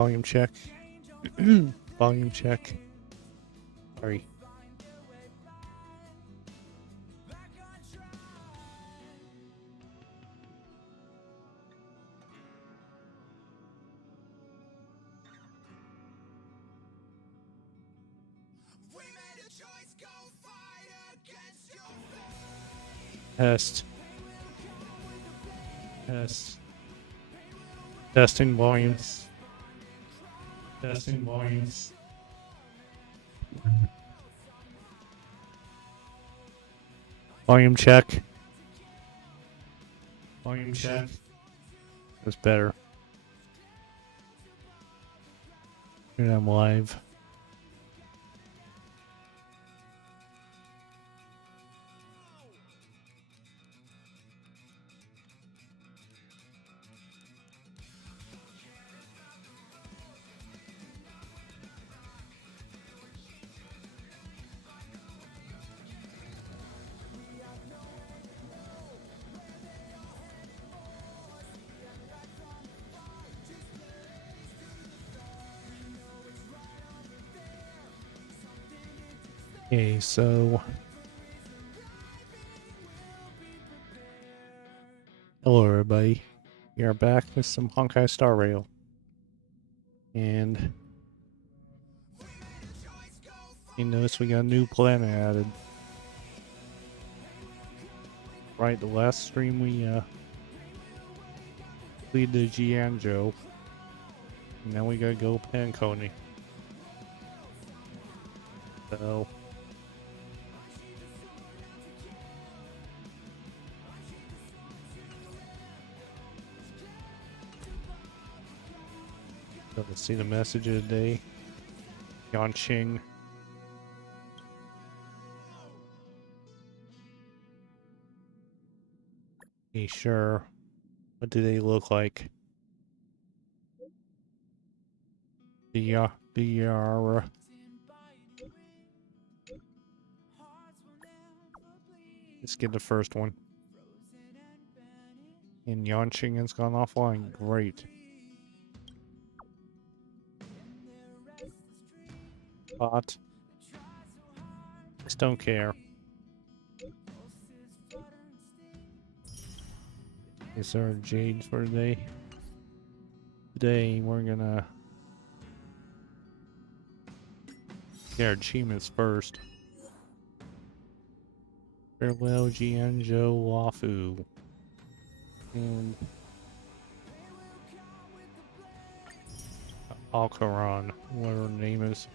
Volume check. Volume check. Sorry. Test. Test. Testing volumes. Testing volumes. Volume check. Volume check. That's better. Here I'm live. Okay, so hello everybody. We are back with some Honkai Star Rail. And you notice we got a new planet added. Right, the last stream we completed the xianzhou. And now we gotta go penacony. So let's see the message of the day. Yanqing. Hey, sure. What do they look like? The let's get the first one. And Yanqing has gone offline. Great. But just don't care. Is there jade for today? Today we're gonna get our achievements first. Farewell xianzhou Wafu. And Alcaron, whatever her name is.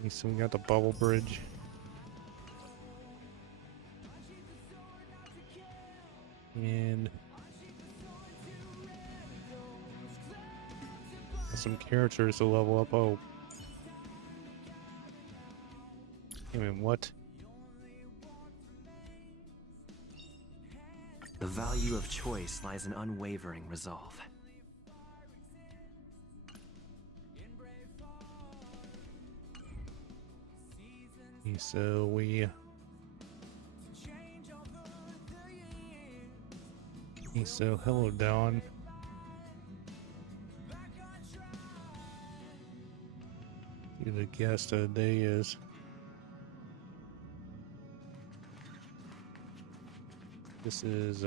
Okay, so we got the bubble bridge. And some characters to level up. Oh. I mean, what? The value of choice lies in unwavering resolve. Okay, so we... Okay, so hello, Dawn. Who the guest of the day is. This is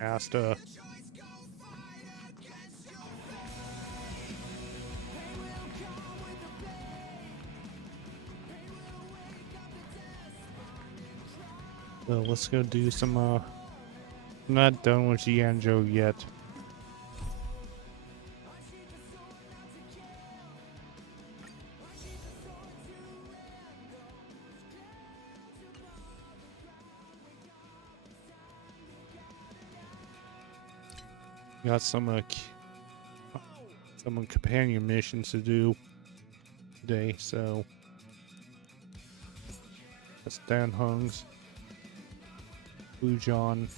Asta. So let's go do some I'm not done with xianzhou yet. Got some companion missions to do today, so that's Dan Hung's, Fujon,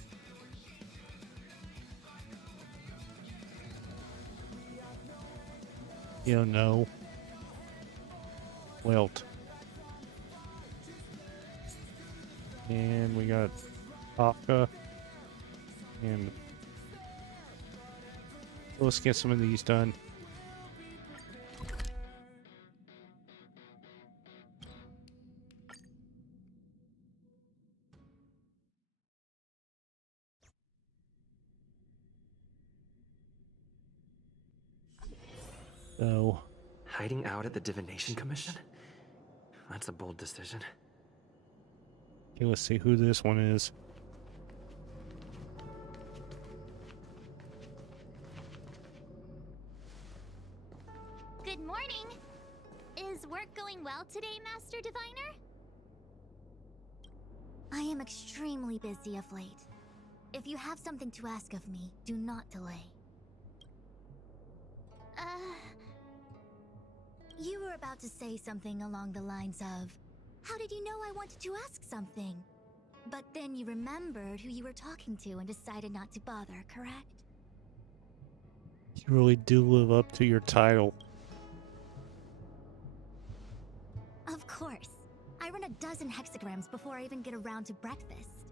you don't know, Wilt, and we got Taka and Let's get some of these done. So, Hiding out at the Divination Commission? That's a bold decision. okay, let's see who this one is. Good morning! Is work going well today, Master Diviner? I am extremely busy of late. If you have something to ask of me, do not delay. You were about to say something along the lines of, how did you know I wanted to ask something? But then you remembered who you were talking to and decided not to bother, correct? You really do live up to your title. Of course. I run a dozen hexagrams before I even get around to breakfast.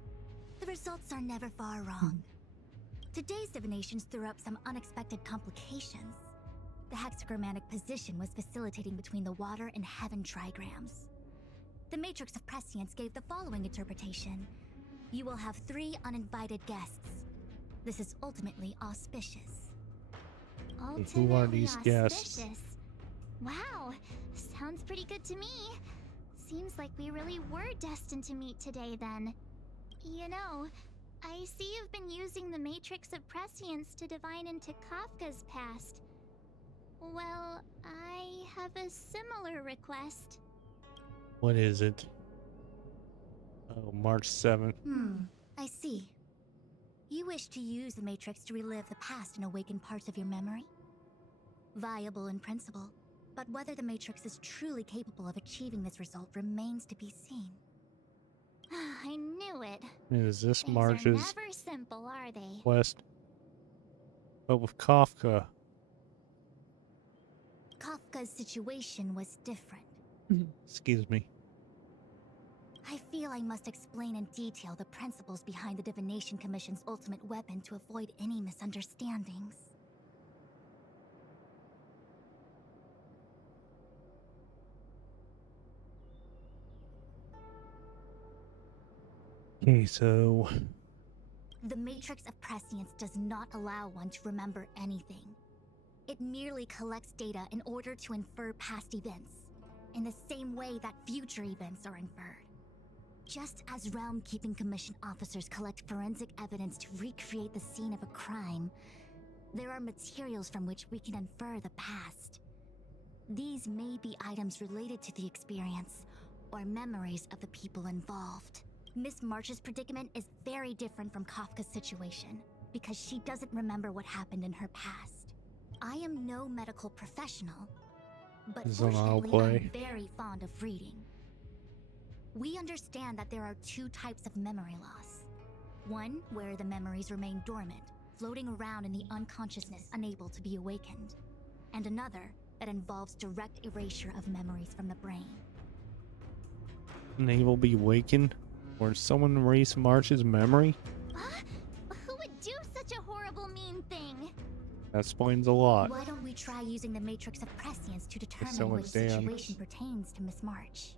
The results are never far wrong. Today's divinations threw up some unexpected complications. The hexagrammatic position was facilitating between the water and heaven trigrams. The matrix of prescience gave the following interpretation. You will have 3 uninvited guests. This is ultimately auspicious. Who are these guests? Wow, sounds pretty good to me. Seems like we really were destined to meet today then. You know, I see you've been using the matrix of prescience to divine into Kafka's past. Well, I have a similar request. What is it? Oh, March 7th. I see. You wish to use the matrix to relive the past and awaken parts of your memory? Viable in principle, but whether the matrix is truly capable of achieving this result remains to be seen. I knew it. Is this Things March's are never simple, are they? quest? But with Kafka. Kafka's situation was different. Excuse me. I feel I must explain in detail the principles behind the Divination Commission's ultimate weapon to avoid any misunderstandings. Okay, so The Matrix of Prescience does not allow one to remember anything. It merely collects data in order to infer past events, in the same way that future events are inferred. Just as Realm-Keeping Commission officers collect forensic evidence to recreate the scene of a crime, there are materials from which we can infer the past. These may be items related to the experience, or memories of the people involved. Miss March's predicament is very different from Kafka's situation, because she doesn't remember what happened in her past. I am no medical professional, but This is an fortunately autoplay. I'm very fond of reading. We understand that there are 2 types of memory loss. One where the memories remain dormant, floating around in the unconsciousness unable to be awakened. And another that involves direct erasure of memories from the brain. Unable to be awakened? Or someone erase March's memory? Who would do such a horrible, mean thing? That explains a lot. Why don't we try using the Matrix of Prescience to determine so which much damn. situation pertains to Miss March?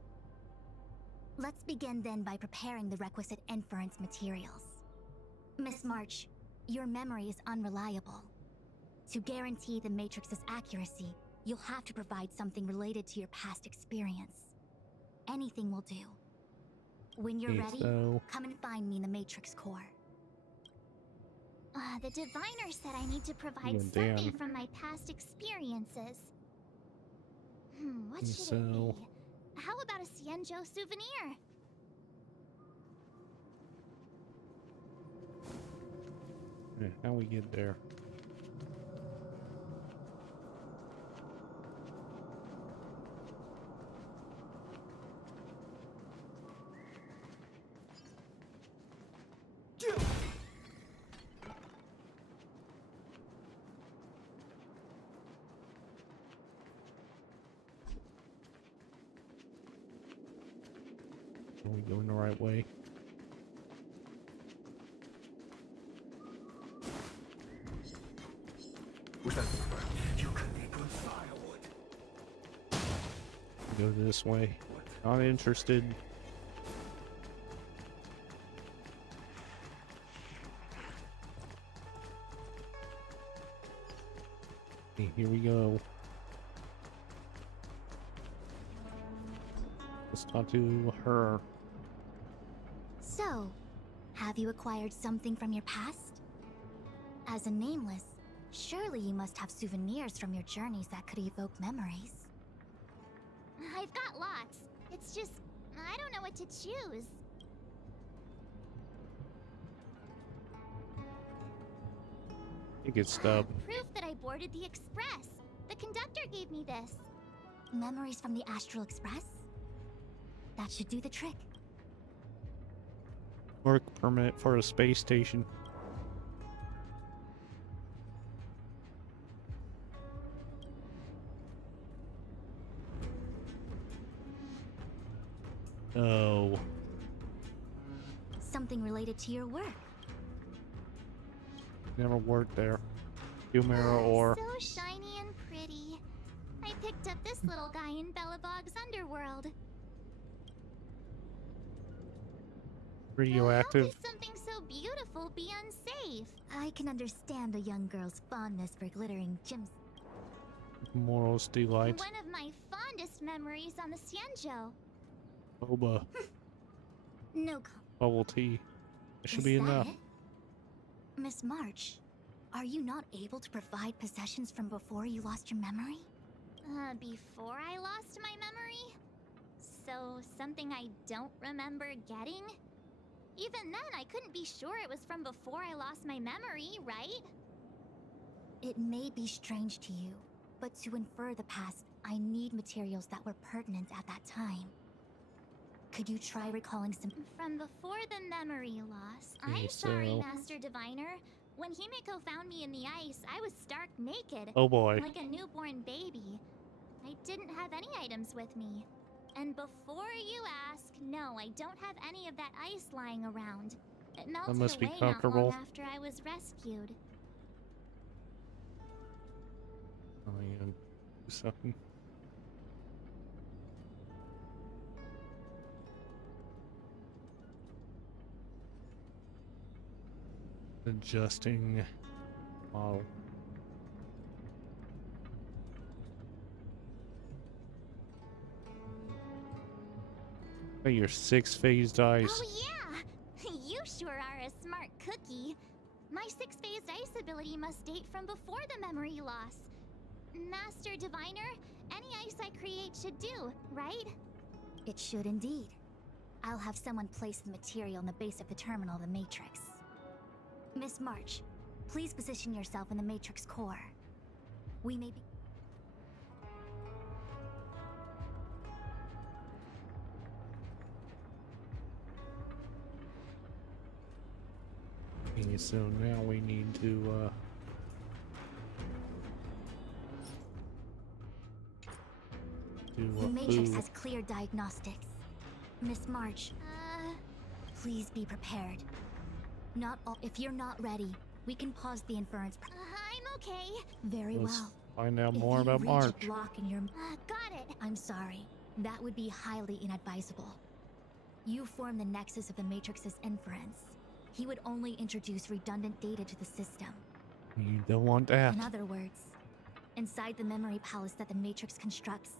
Let's begin then by preparing the requisite inference materials. Miss March, your memory is unreliable. To guarantee the Matrix's accuracy, you'll have to provide something related to your past experience. Anything will do. When you're Okay, ready, so come and find me in the Matrix core. The diviner said I need to provide Yeah, something damn. from my past experiences. What should it So- be? How about a xianzhou souvenir? yeah, how we get there? Are we going the right way? You could be good firewood. Go this way. Not interested. Okay, here we go. Let's talk to her. So, have you acquired something from your past? As a nameless, surely you must have souvenirs from your journeys that could evoke memories. I've got lots. It's just, I don't know what to choose. You get stub. Proof that I boarded the express. The conductor gave me this. Memories from the Astral Express? That should do the trick. Work permit for a space station. Oh. Something related to your work. Never worked there. Humera or So shiny and pretty. I picked up this little guy in Belobog's underworld. radioactive. How could something so beautiful be unsafe? I can understand a young girl's fondness for glittering gems. Morals delight. One of my fondest memories on the xianzhou. Boba. No Bubble tea. It should Is be that enough. it? Miss March, are you not able to provide possessions from before you lost your memory? Before I lost my memory? So, something I don't remember getting? Even then, I couldn't be sure it was from before I lost my memory, right? It may be strange to you, but to infer the past, I need materials that were pertinent at that time. Could you try recalling some... From before the memory loss. Okay, I'm sorry, so- Master Diviner. When Himiko found me in the ice, I was stark naked. Oh boy. Like a newborn baby. I didn't have any items with me. And before you ask, no, I don't have any of that ice lying around. It melted must be away not comfortable. long after I was rescued. Oh, yeah. Do something. Adjusting model. Oh, your 6-phased ice. Oh yeah! You sure are a smart cookie. My 6-phased ice ability must date from before the memory loss. Master Diviner, any ice I create should do, right? It should indeed. I'll have someone place the material in the base of the terminal of the Matrix. Miss March, please position yourself in the Matrix core. We may be... Okay, so now we need to do The Matrix food. has clear diagnostics. Miss March, please be prepared. Not all... If you're not ready, we can pause the inference. I'm okay. Very Let's well. find out If more you about reach March. a block in your... Got it. I'm sorry. That would be highly inadvisable. You form the nexus of the Matrix's inference. He would only introduce redundant data to the system. You don't want that. In other words, inside the memory palace that the Matrix constructs,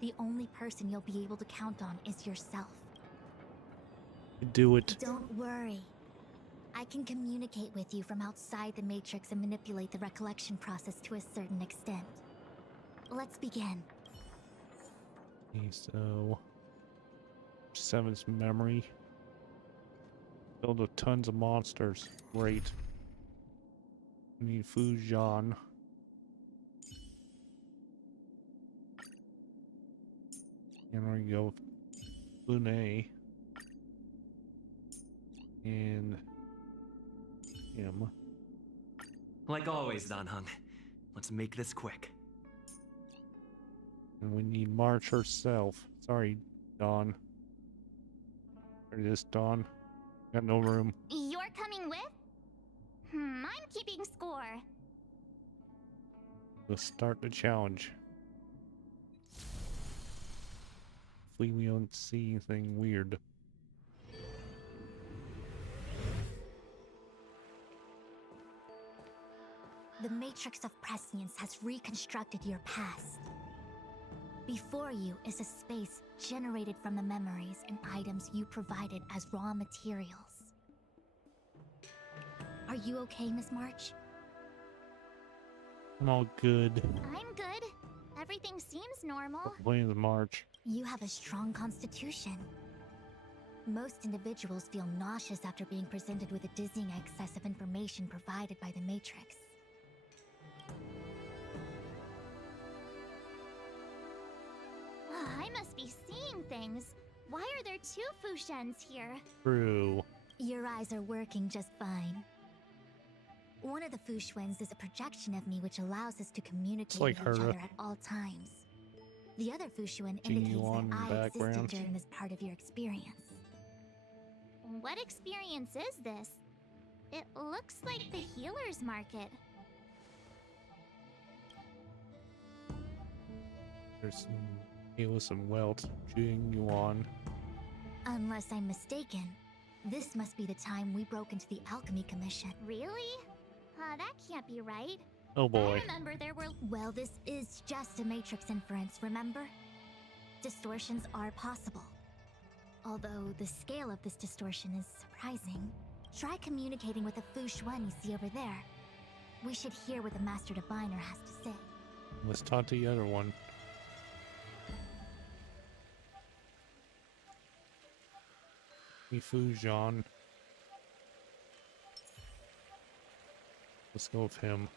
the only person you'll be able to count on is yourself. Do it. Don't worry. I can communicate with you from outside the Matrix and manipulate the recollection process to a certain extent. Let's begin. Okay, so 7's memory. Filled with tons of monsters. Great. We need Fujian. And we go Lune. And him. Like always, Danhung. Let's make this quick. And we need March herself. Sorry, Dawn. There it is, Dawn. Got no room. You're coming with? I'm keeping score. Let's start the challenge. Hopefully we don't see anything weird. The Matrix of Prescience has reconstructed your past. Before you is a space generated from the memories and items you provided as raw materials. Are you okay, Miss March? I'm all good. I'm good. Everything seems normal. Playing the march. You have a strong constitution. Most individuals feel nauseous after being presented with a dizzying excess of information provided by the Matrix. I must be seeing things. Why are there two Fushens here? True. Your eyes are working just fine. One of the Fushens is a projection of me which allows us to communicate like with each her. other at all times. The other Fushuen indicates Genuine that I existed background. during this part of your experience. What experience is this? It looks like the healer's market. There's some heal some wealth. Genuine. Unless I'm mistaken, this must be the time we broke into the Alchemy Commission. Really? That can't be right. Oh I boy. remember there were... Well, this is just a Matrix inference, remember? Distortions are possible. Although the scale of this distortion is surprising. Try communicating with the Fushuen you see over there. We should hear what the Master Diviner has to say. Let's talk to the other one. Fujian. Let's go with him.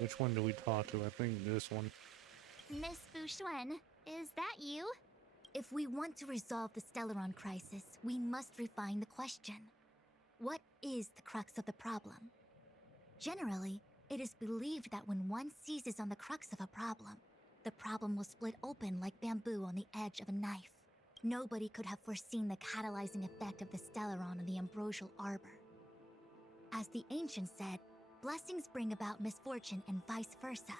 Which one do we talk to? I think this one. Miss Fushuen, is that you? If we want to resolve the Stellaron crisis, we must refine the question. What is the crux of the problem? Generally, it is believed that when one seizes on the crux of a problem, the problem will split open like bamboo on the edge of a knife. Nobody could have foreseen the catalyzing effect of the Stellaron on the ambrosial arbor. As the ancients said, blessings bring about misfortune and vice versa.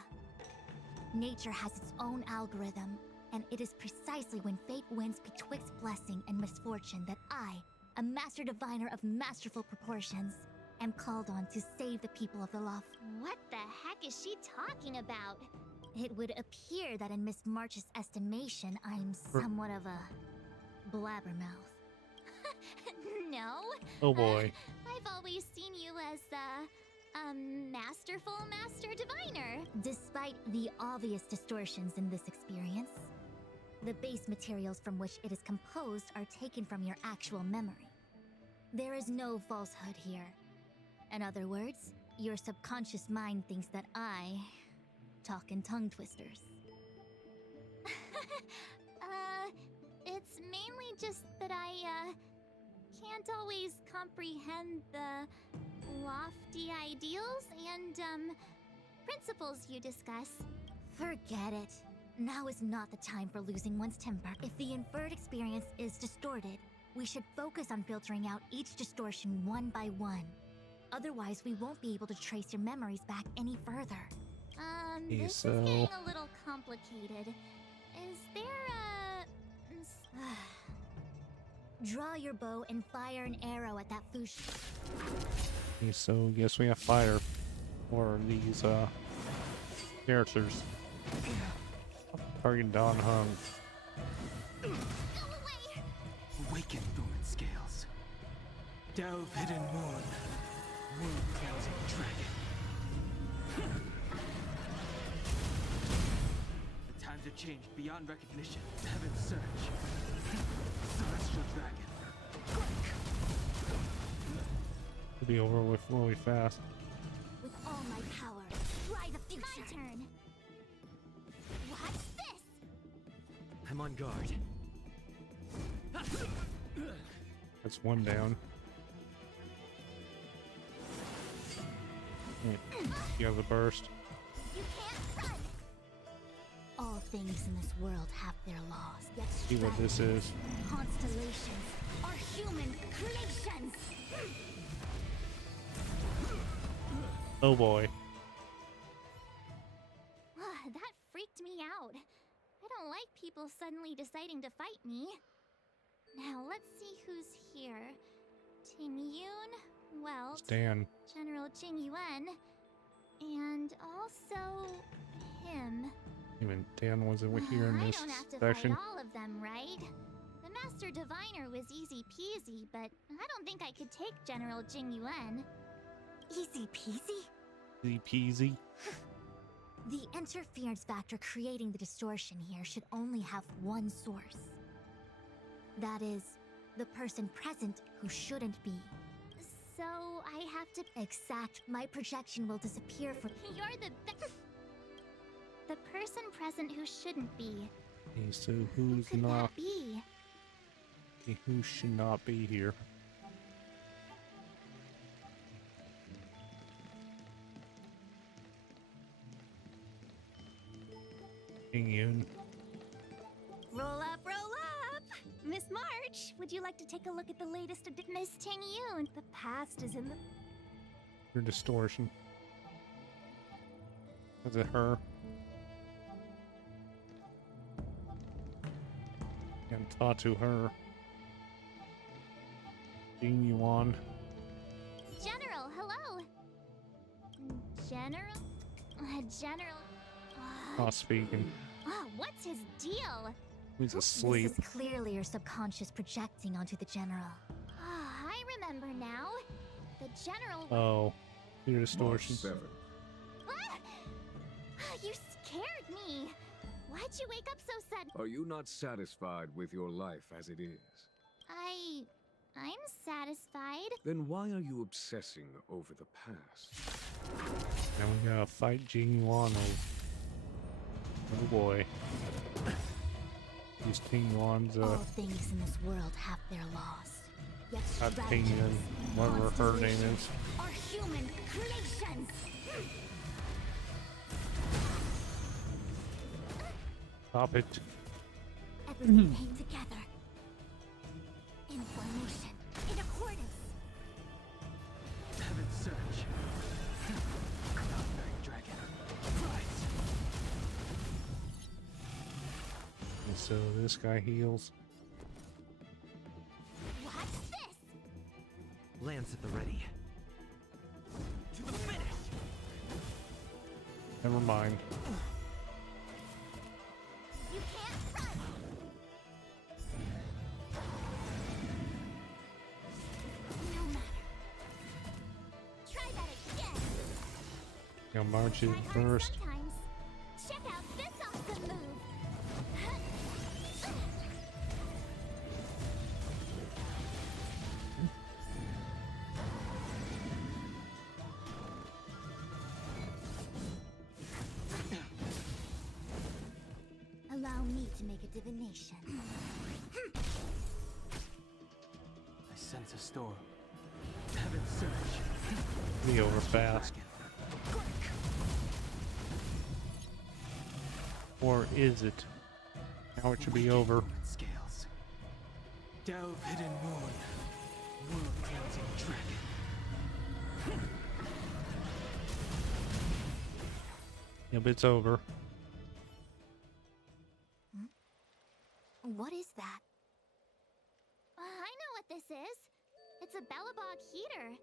Nature has its own algorithm, and it is precisely when fate wins betwixt blessing and misfortune that I, a master diviner of masterful proportions, am called on to save the people of the loft. What the heck is she talking about? It would appear that in Miss March's estimation, I'm somewhat of a blabbermouth. No. Oh boy. I've always seen you as a masterful master diviner. Despite the obvious distortions in this experience, the base materials from which it is composed are taken from your actual memory. There is no falsehood here. In other words, your subconscious mind thinks that I talk in tongue twisters. It's mainly just that I can't always comprehend the lofty ideals and principles you discuss. Forget it. Now is not the time for losing one's temper. If the inferred experience is distorted, we should focus on filtering out each distortion one by one. Otherwise, we won't be able to trace your memories back any further. This is getting a little complicated. Is there Draw your bow and fire an arrow at that Fush. Okay, so guess we have fire for these characters. Target Don Hung. Go away! Awaken, dormant scales. Delve, hidden moon. Wound counting dragon. The times have changed beyond recognition. Heaven's search. Celestial dragon. It'll be over with really fast. With all my power, try the future. My turn. What's this? I'm on guard. That's one down. Yeah, you have the burst. You can't run! All things in this world have their laws. Yet See what this strategies, is. constellations are human creations. Oh boy. like people suddenly deciding to fight me. Now let's see who's here. Ting Yun, Welt, Stan. General Jing Yuan, and also him. Even Dan wasn't here in I this don't have to session. fight all of them, right? The Master Diviner was easy peasy, but I don't think I could take General Jing Yuan. Easy peasy? Easy peasy. The interference factor creating the distortion here should only have one source. That is, the person present who shouldn't be. So I have to. Exact. My projection will disappear for. You're the person present who shouldn't be. Okay, so Who who's could not? that be? Okay, who should not be here? Ting Yun. Roll up, roll up! Miss March, would you like to take a look at the latest Miss Ting Yun? The past is in the. Your distortion. Is it her? And talk to her. Jing Yuan. General, hello! General? General. Not speaking. Oh, what's his deal? He's asleep. This is clearly your subconscious projecting onto the general. Ah, I remember now. The general. Oh, your distortion. Mark 7. Ah! You scared me. Why'd you wake up so sudden? Are you not satisfied with your life as it is? I'm satisfied. Then why are you obsessing over the past? Now we gotta fight Jing Yuan. Oh boy. These Ting Yuan's All things in this world have their laws. Yet Ting Yun, strategies, whatever her name is. are human creations. Stop it. Everything came together. In formation. In accordance. Heaven's Surge. Cloudbearing Dragon. Rise. And so this guy heals. What's this? Lance at the ready. To the finish! Never mind. You can't run. No matter. Try that again. Now march in Try hard first. sometimes. Check out this awesome move. Allow me to make a divination. I sense a storm. Heaven's Surge. Be over fast. Or is it? Now it should be over. Scales. Delve hidden moon. World cleansing dragon. Yep, it's over. What is that? I know what this is. It's a Bellabog heater.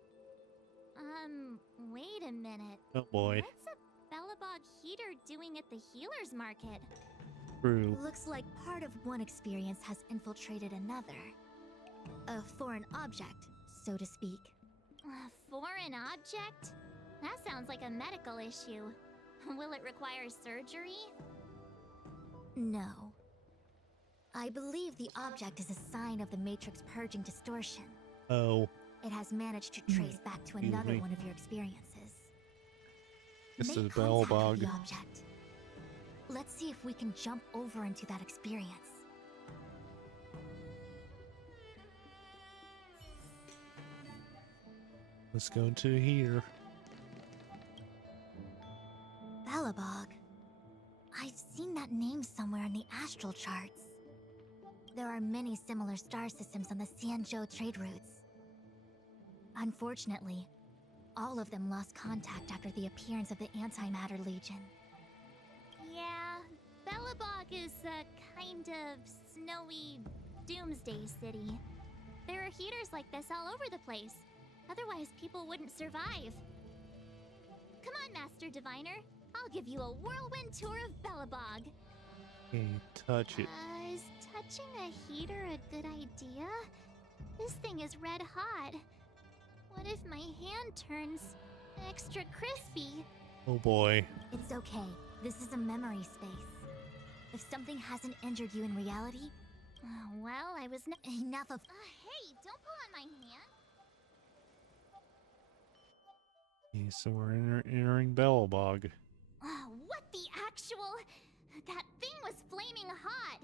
Wait a minute. Oh boy. What's a Bellabog heater doing at the healer's market? True. Looks like part of one experience has infiltrated another. A foreign object, so to speak. A foreign object? That sounds like a medical issue. Will it require surgery? No. I believe the object is a sign of the Matrix purging distortion. Oh, It has managed to trace back to Excuse another me. one of your experiences. this Make is contact with Bellbog. the object. Let's see if we can jump over into that experience. Let's go to here. Bellabog. I've seen that name somewhere in the astral charts. There are many similar star systems on the xianzhou trade routes. Unfortunately, all of them lost contact after the appearance of the Antimatter Legion. Yeah, Belobog is a kind of snowy doomsday city. There are heaters like this all over the place. Otherwise, people wouldn't survive. Come on, Master Diviner. I'll give you a whirlwind tour of Belobog. Can't touch it. Is touching a heater a good idea? This thing is red hot. What if my hand turns extra crispy? Oh boy. It's okay. This is a memory space. If something hasn't injured you in reality, Well, I was not. enough of. Hey, don't pull on my hand. Okay, so we're entering Belobog. What the actual? That thing was flaming hot.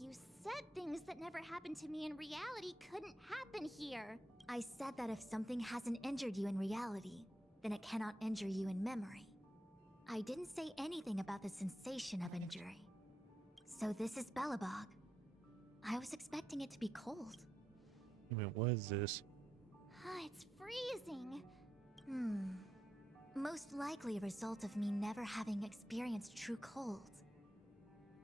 You said things that never happened to me in reality couldn't happen here. I said that if something hasn't injured you in reality, then it cannot injure you in memory. I didn't say anything about the sensation of injury. So this is Belobog. I was expecting it to be cold. I mean, what is this? It's freezing. Most likely a result of me never having experienced true cold.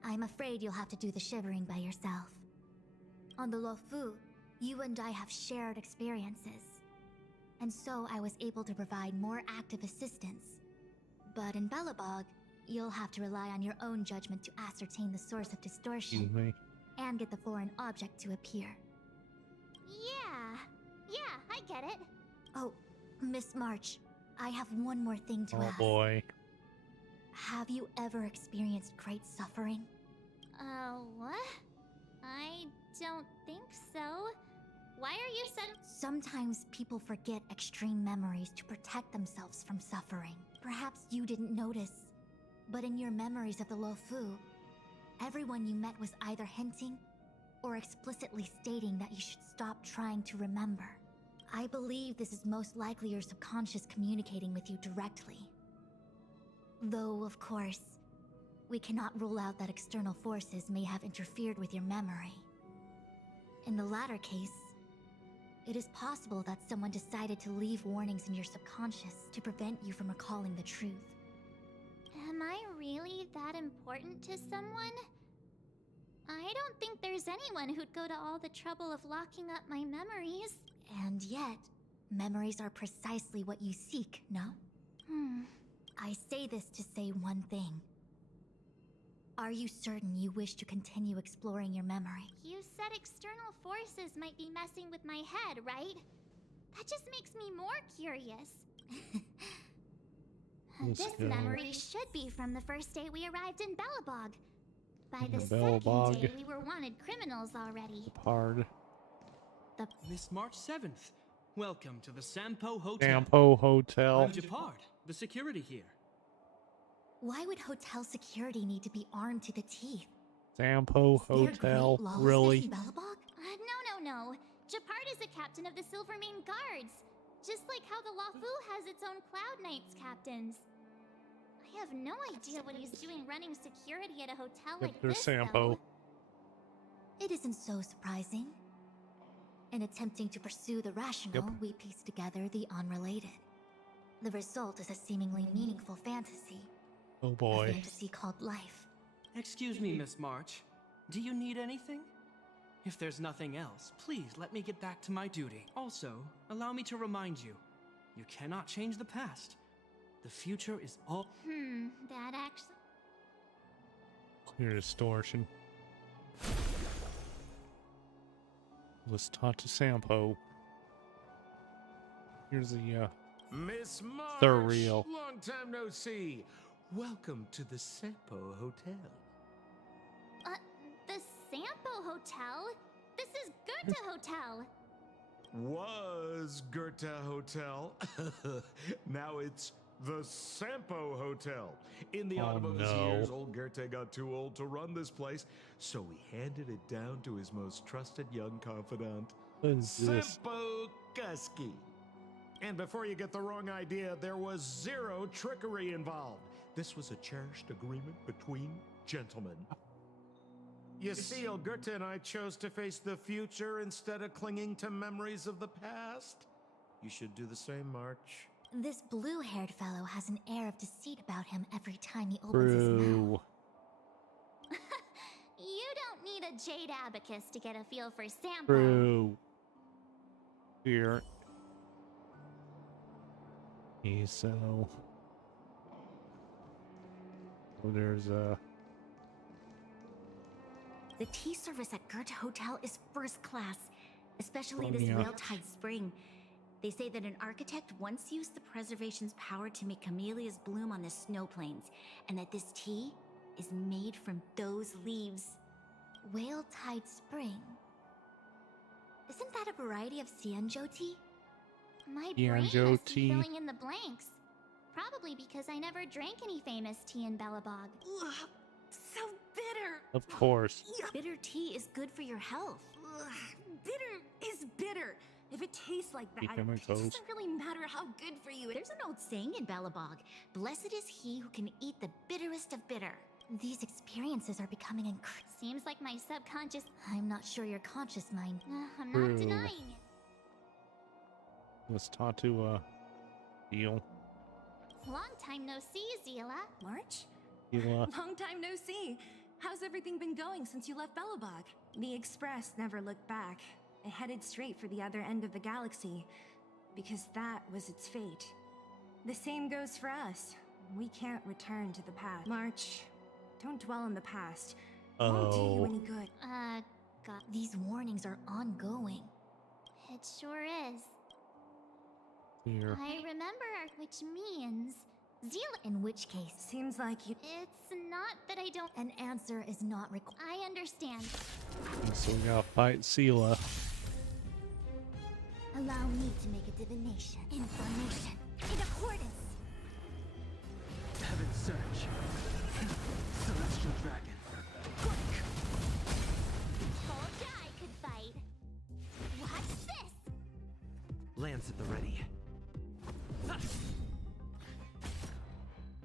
I'm afraid you'll have to do the shivering by yourself. On the Luofu, you and I have shared experiences. And so I was able to provide more active assistance. But in Belobog, you'll have to rely on your own judgment to ascertain the source of distortion Excuse me. and get the foreign object to appear. Yeah, I get it. Oh, Miss March, I have one more thing to Oh ask. boy. Have you ever experienced great suffering? What? I don't think so. Why are you so... Sometimes people forget extreme memories to protect themselves from suffering. Perhaps you didn't notice, but in your memories of the Luofu, everyone you met was either hinting or explicitly stating that you should stop trying to remember. I believe this is most likely your subconscious communicating with you directly. Though, of course, we cannot rule out that external forces may have interfered with your memory. In the latter case, it is possible that someone decided to leave warnings in your subconscious to prevent you from recalling the truth. Am I really that important to someone? I don't think there's anyone who'd go to all the trouble of locking up my memories. And yet, memories are precisely what you seek, no? I say this to say one thing. Are you certain you wish to continue exploring your memory? You said external forces might be messing with my head, right? That just makes me more curious. Let's This go. memory should be from the first day we arrived in Belobog. By the Belobog. second day, we were wanted criminals already. Hard. Miss March 7th. Welcome to the Sampo Hotel. Sampo Hotel. I'm Japard, the security here. Why would hotel security need to be armed to the teeth? Sampo Is there Hotel. great lawlessness Really? in Belobog? No. Japard is the captain of the Silvermane Guards. Just like how the Luofu has its own Cloud Knights captains. I have no idea what he's doing running security at a hotel Yep, like there's this, Sampo. though. It isn't so surprising. In attempting to pursue the rational, Yep. we piece together the unrelated. The result is a seemingly meaningful fantasy. Oh A boy. fantasy called life. Excuse me, Miss March. Do you need anything? If there's nothing else, please let me get back to my duty. Also, allow me to remind you, you cannot change the past. The future is all... That actually... Clear distortion. Let's talk to Sampo. Here's the Miss March, Surreal. long time no see. Welcome to the Sampo Hotel. The Sampo Hotel? This is Goethe Hotel. Was Goethe Hotel. Now it's the Sampo Hotel. In the autumn of his no. years, old Goethe got too old to run this place, so he handed it down to his most trusted young confidant, what is this? Sampo Kuski. And before you get the wrong idea, there was zero trickery involved. This was a cherished agreement between gentlemen. You see, old Goethe and I chose to face the future instead of clinging to memories of the past. You should do the same, March. This blue-haired fellow has an air of deceit about him every time he opens his mouth. True. a jade abacus to get a feel for sample. True. Here. Okay, so there's a. The tea service at Goethe Hotel is first class, especially Oh, this yeah. Whale-Tide Spring. They say that an architect once used the preservation's power to make camellias bloom on the snow plains, and that this tea is made from those leaves. Whale-Tide Spring. Isn't that a variety of xianzhou tea? My brain Xianzhou must be tea. filling in the blanks. Probably because I never drank any famous tea in Belobog. Ugh, so bitter. Of course. Bitter tea is good for your health. Ugh, bitter is bitter. If it tastes like that, Become a it ghost. doesn't really matter how good for you it is. There's an old saying in Belobog, blessed is he who can eat the bitterest of bitter. These experiences are becoming Seems like my subconscious. I'm not sure your conscious mind. I'm True. not denying it. Let's talk to Deal. Long time no see, Zila. March? Deal. Long time no see. How's everything been going since you left Belobog? The Express never looked back. It headed straight for the other end of the galaxy, because that was its fate. The same goes for us. We can't return to the past. March, don't dwell on the past. It won't do you Oh. any good. God, These warnings are ongoing. it sure is. Here. I remember, which means Zila. In which case, Seems like you... It's not that I don't. an answer is not required. I understand. And so we gotta fight Sela. Allow me to make a divination. Information. In accordance. Heaven Surge. Celestial Dragon. Told ya I could fight. Watch this. Lance at the ready.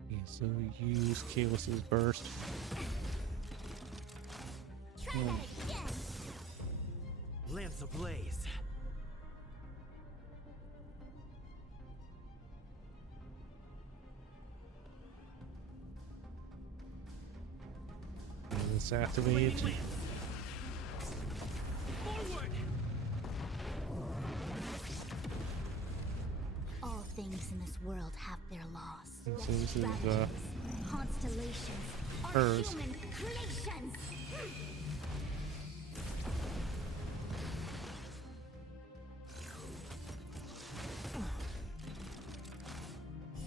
Okay, so use Kaelus's burst. Try that again. Lance ablaze. And let's activate. Forward! All things in this world have their laws. And so this is Strategies, constellations, are hers. human creations.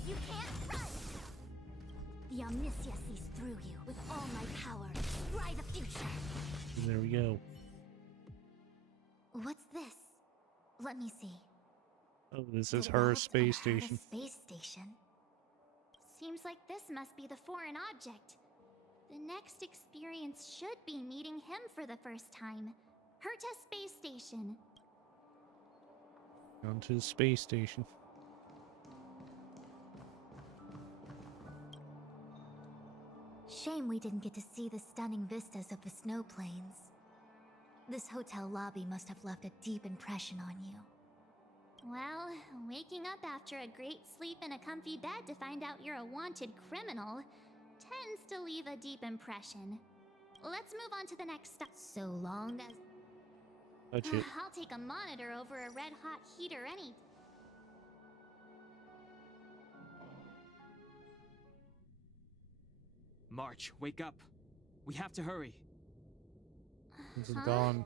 You can't run. The omniscia sees through you with all my power. Fly the future. There we go. What's this? Let me see. Oh, this is The her world's space unheard of station. Space station. Seems like this must be the foreign object. The next experience should be meeting him for the first time. Herta Space Station. On to the space station. Shame we didn't get to see the stunning vistas of the snow plains. This hotel lobby must have left a deep impression on you. Well, waking up after a great sleep in a comfy bed to find out you're a wanted criminal tends to leave a deep impression. Let's move on to the next stop. So long as Touch it. I'll take a monitor over a red-hot heater any... March, wake up. We have to hurry. This is Huh? Dawn.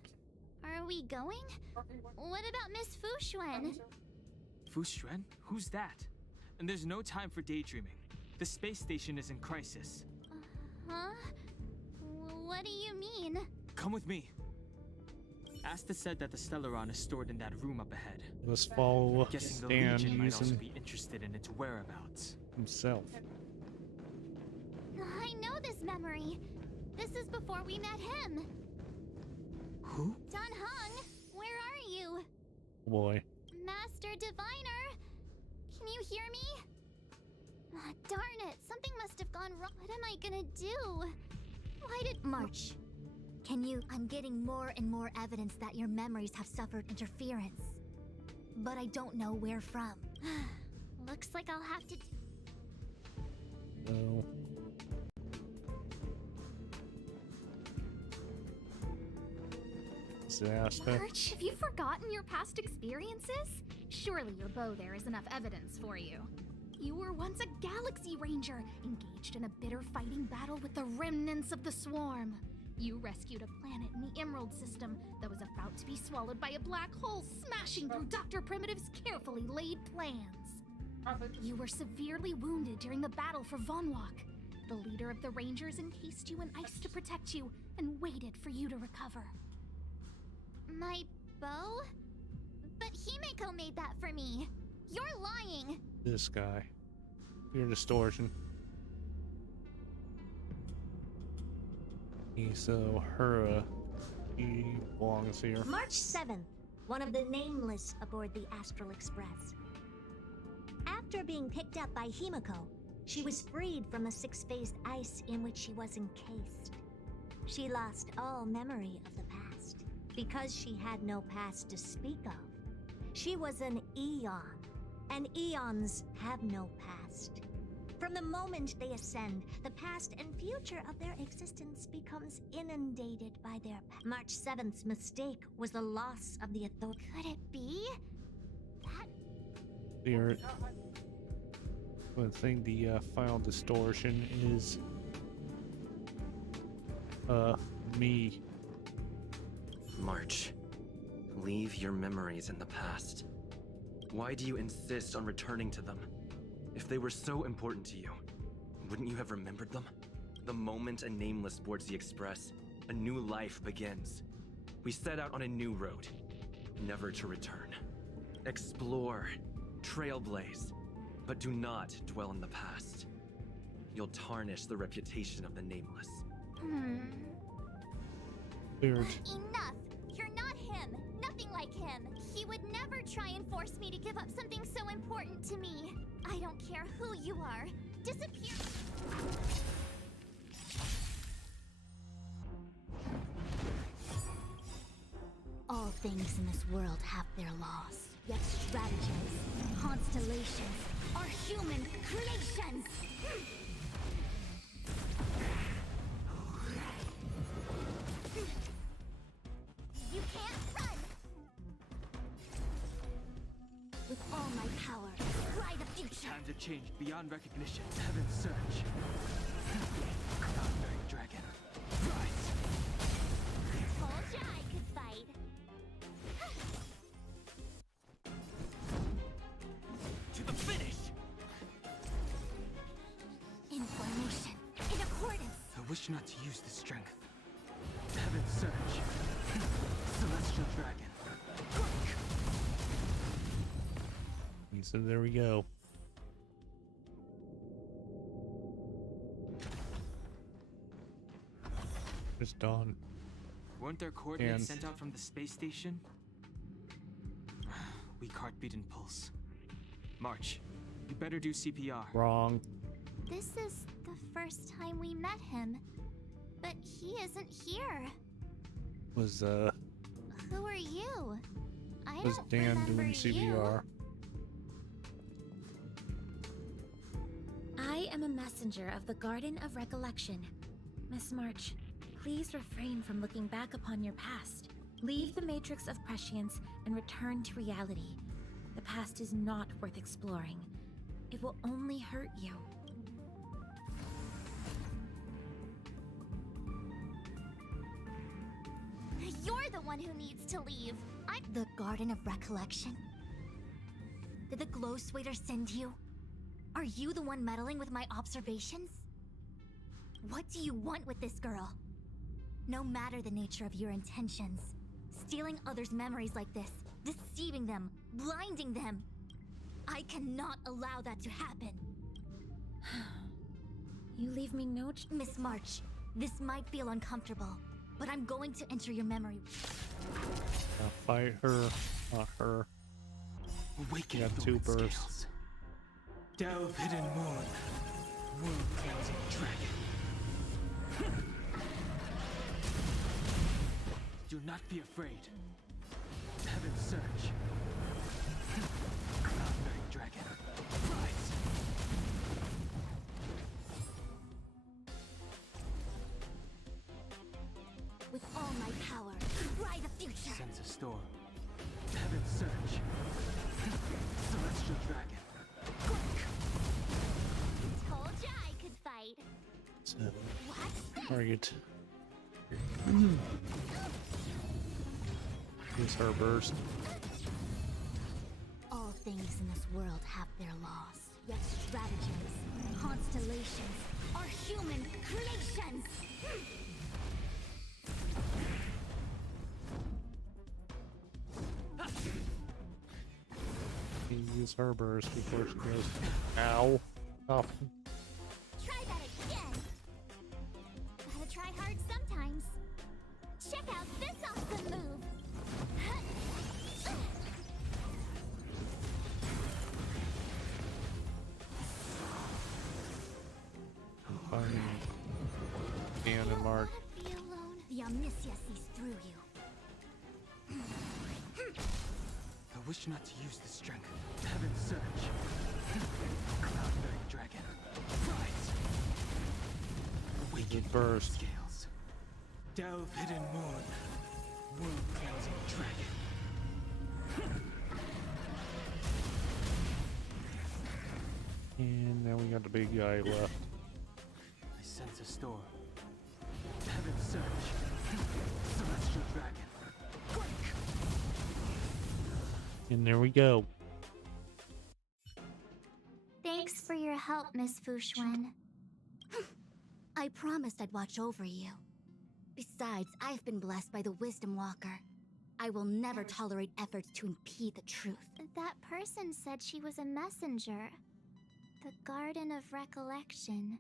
Are we going? What about Miss Fuxuan? Fu Xuan? Who's that? And there's no time for daydreaming. The space station is in crisis. Huh? What do you mean? Come with me. Asta said that the Stellaron is stored in that room up ahead. Let's follow Guessing the Stan Legion might also using be interested in its whereabouts. himself. I know this memory. This is before we met him. Who? Don Hung, where are you? Boy. Master Diviner! Can you hear me? Ah, darn it, something must have gone wrong. What am I gonna do? Why did... March. Can you? I'm getting more and more evidence that your memories have suffered interference. But I don't know where from. Looks like I'll have to... No. disaster. March, have you forgotten your past experiences? Surely your bow there is enough evidence for you. You were once a Galaxy Ranger, engaged in a bitter fighting battle with the remnants of the Swarm. You rescued a planet in the Emerald System that was about to be swallowed by a black hole, smashing through Dr. Primitive's carefully laid plans. You were severely wounded during the battle for Vonwalk. The leader of the Rangers encased you in ice to protect you and waited for you to recover. My bow? But Himeko made that for me. You're lying. This guy. Pure distortion. So her, he belongs here. March 7th, one of the nameless aboard the Astral Express. After being picked up by Himeko, she was freed from the six-phased ice in which she was encased. She lost all memory of the past. Because she had no past to speak of, she was an eon, and eons have no past. From the moment they ascend, the past and future of their existence becomes inundated by their past. March 7th's mistake was the loss of the authority. Could it be? That... Here, I think the final distortion is me. March, leave your memories in the past. Why do you insist on returning to them? If they were so important to you, wouldn't you have remembered them? The moment a nameless boards the Express, a new life begins. We set out on a new road, never to return. Explore, trailblaze, but do not dwell in the past. You'll tarnish the reputation of the nameless. Weird. Enough! You're not him. Nothing like him. He would never try and force me to give up something so important to me. I don't care who you are. Disappear. All things in this world have their laws. Yet stratagems, constellations are human creations! You can't run! With all my power, try the future! Times have changed beyond recognition. Heaven's surge. Conquering dragon. Rise! Told ya I could fight. To the finish! In formation, in accordance! I wish not to use the strength. Heaven's surge. Celestial dragon. So there we go. Just dawn. Weren't there coordinates And- sent out from the space station? Weak heartbeat and pulse. March, you better do CPR. Wrong. This is the first time we met him. But he isn't here. Was Who are you? I was don't Dan remember doing CPR? I am a messenger of the Garden of Recollection. Miss March, please refrain from looking back upon your past. Leave the matrix of prescience and return to reality. The past is not worth exploring. It will only hurt you. You're the one who needs to leave. I'm The Garden of Recollection? Did the Glow Swader send you? Are you the one meddling with my observations? What do you want with this girl? No matter the nature of your intentions, stealing others' memories like this, deceiving them, blinding them, I cannot allow that to happen. You leave me no Miss March, this might feel uncomfortable, but I'm going to enter your memory. Fight her, not her. Awaken You got the two wind bursts. scales. Delve hidden moon. World cleansing dragon. Do not be afraid. Heaven's surge. Conquering dragon. Rise. With all my power, try the future! Target. Use her burst. All things in this world have their laws, yet stratagems, constellations are human creations! Use her burst before she goes. Ow. Oh. Try that again. Gotta try hard sometimes. Check out this awesome move. Cannon mark. Be alone. The omniscia sees through you. I wish not to use this strength. Heaven's surge. Cloud-bearing dragon. Rise. Awaken Burst. scales. Delve hidden moon. World-cleansing dragon. And now we got the big guy left. I sense a storm. Heaven's surge. Celestial dragon. Quake. And there we go. Thanks for your help, Miss Fuxuan. I promised I'd watch over you. Besides, I've been blessed by the Wisdom Walker. I will never tolerate efforts to impede the truth. That person said she was a messenger. The Garden of Recollection.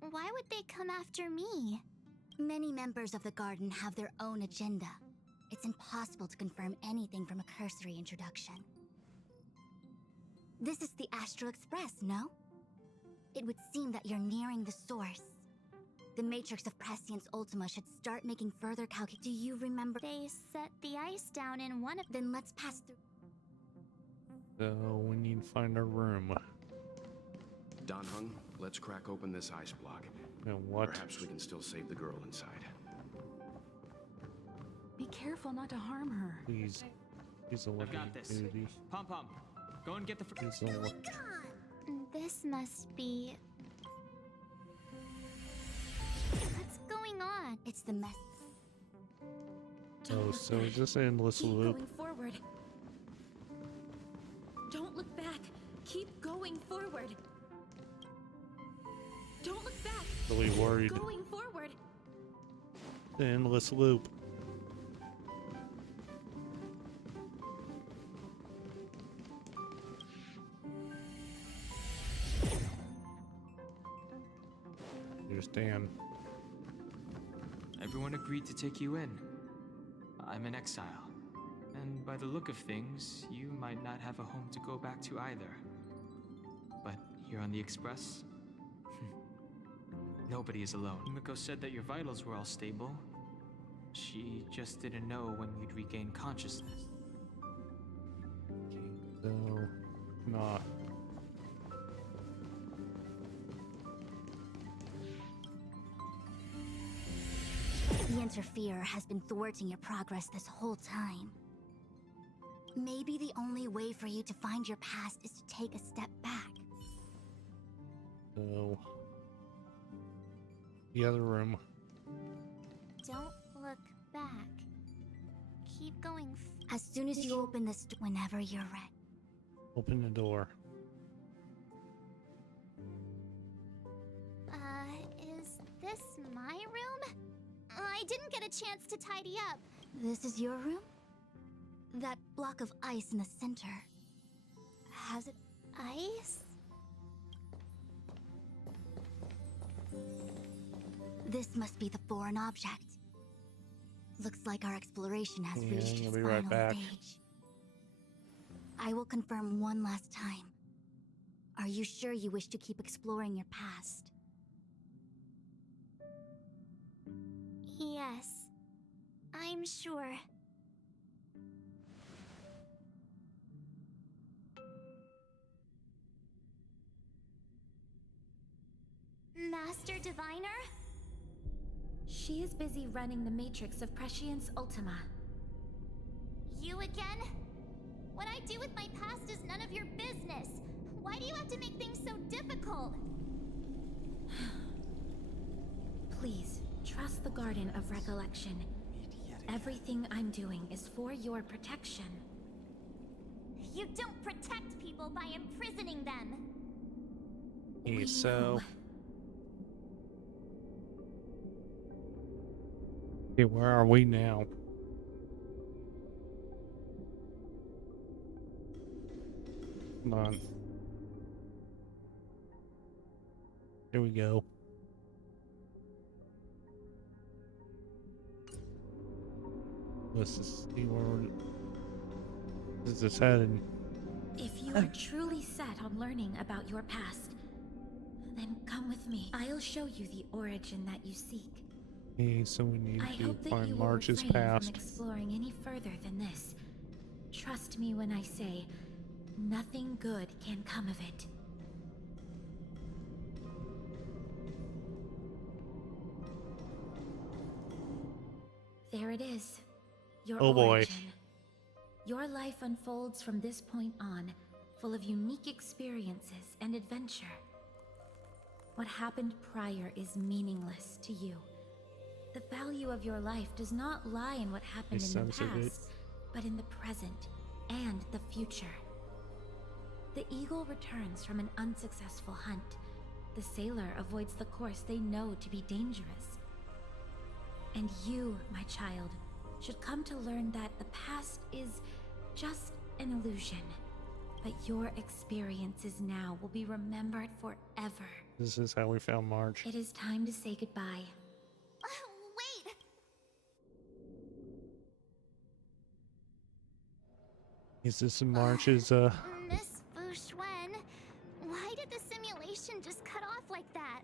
Why would they come after me? Many members of the Garden have their own agenda. It's impossible to confirm anything from a cursory introduction. This is the Astral Express, no? It would seem that you're nearing the source. The Matrix of Prescience Ultima should start making further calculations. Do you remember? They set the ice down in one of... Then let's pass through. So we need to find our room. Don Hung, let's crack open this ice block. And what? Perhaps we can still save the girl inside. Be careful not to harm her. Please. He's a I've living got this. duty. Pom-Pom, go and get the... He's a li- This must be... What's going on? It's the mess. Oh, so is this an endless Keep loop? going forward. Don't look back. Keep going forward. Don't look back. Really worried. Keep going forward. The endless loop. Here's Dan. Everyone agreed to take you in. I'm in exile. And by the look of things, you might not have a home to go back to either. But here on the Express, nobody is alone. Himiko said that your vitals were all stable. She just didn't know when you'd regain consciousness. So, not. The Interferer has been thwarting your progress this whole time. Maybe the only way for you to find your past is to take a step back. So, the other room. Don't look back. Keep going. As soon as you open this, whenever you're ready. Open the door. Is this my room? I didn't get a chance to tidy up. This is your room? That block of ice in the center. Has it... Ice? This must be the foreign object. Looks like our exploration has Yeah, reached I'll its be right final back. stage. I will confirm one last time. Are you sure you wish to keep exploring your past? Yes. I'm sure. Master Diviner? She is busy running the Matrix of Prescience Ultima. You again? What I do with my past is none of your business. Why do you have to make things so difficult? Please, Garden of Recollection. Everything I'm doing is for your protection. You don't protect people by imprisoning them. Okay, We so. know. Okay, where are we now? Come on. Here we go. Let's just see where this is headed. If you are truly set on learning about your past, then come with me. I'll show you the origin that you seek. Okay, so we need I to hope that find you will March's refrain past. from exploring any further than this. Trust me when I say, nothing good can come of it. There it is. Your Oh boy. origin. Your life unfolds from this point on, full of unique experiences and adventure. What happened prior is meaningless to you. The value of your life does not lie in what happened in the past, but in the present and the future. The eagle returns from an unsuccessful hunt. The sailor avoids the course they know to be dangerous. And you, my child, should come to learn that the past is just an illusion. But your experiences now will be remembered forever. This is how we found March. It is time to say goodbye. Wait! Is this March's, Miss Fushuen, why did the simulation just cut off like that?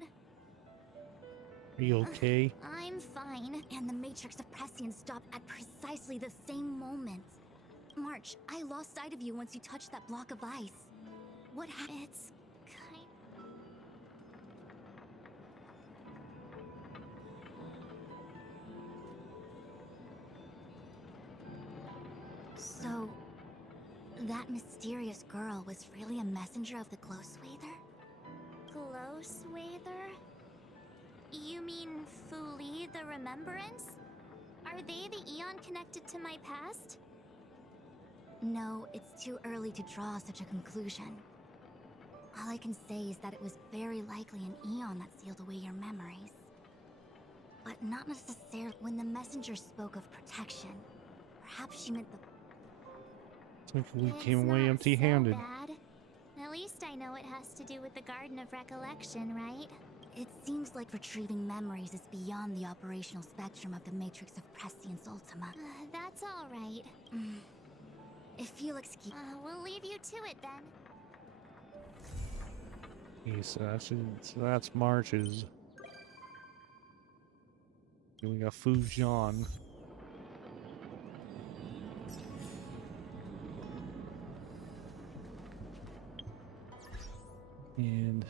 Are you okay? I'm fine. And the Matrix of Prescience stopped at precisely the same moment. March, I lost sight of you once you touched that block of ice. What happened? It's kind... So, that mysterious girl was really a messenger of the Glow Swather? Glow Swather? You mean Fu Li the Remembrance? Are they the Eon connected to my past? No, it's too early to draw such a conclusion. All I can say is that it was very likely an Eon that sealed away your memories. But not necessarily. When the messenger spoke of protection, perhaps she meant the... It's like we It's came away not empty-handed. So bad. At least I know it has to do with the Garden of Recollection, right? It seems like retrieving memories is beyond the operational spectrum of the Matrix of Prescience Ultima. That's all right. If you'll excuse... We'll leave you to it then. Okay, so that's March's. We got Fujian. And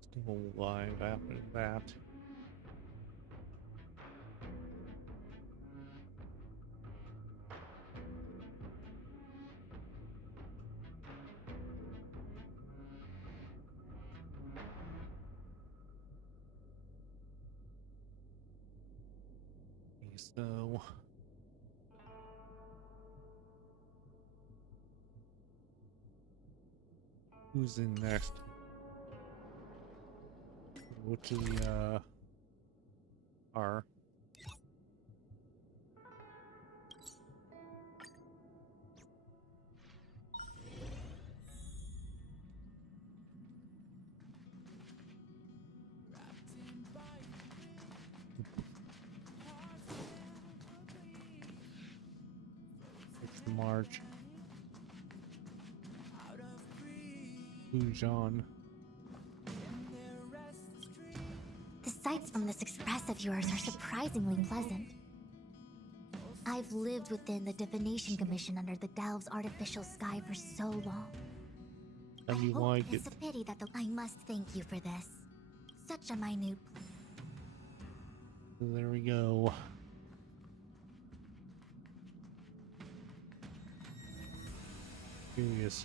still alive after that. So who's in next? Go to the R. March. Fujian. The sights from this express of yours are surprisingly pleasant. I've lived within the Divination Commission under the Delve's artificial sky for so long. And you like it. It's a pity that I must thank you for this. Such a minute... There we go. Curious.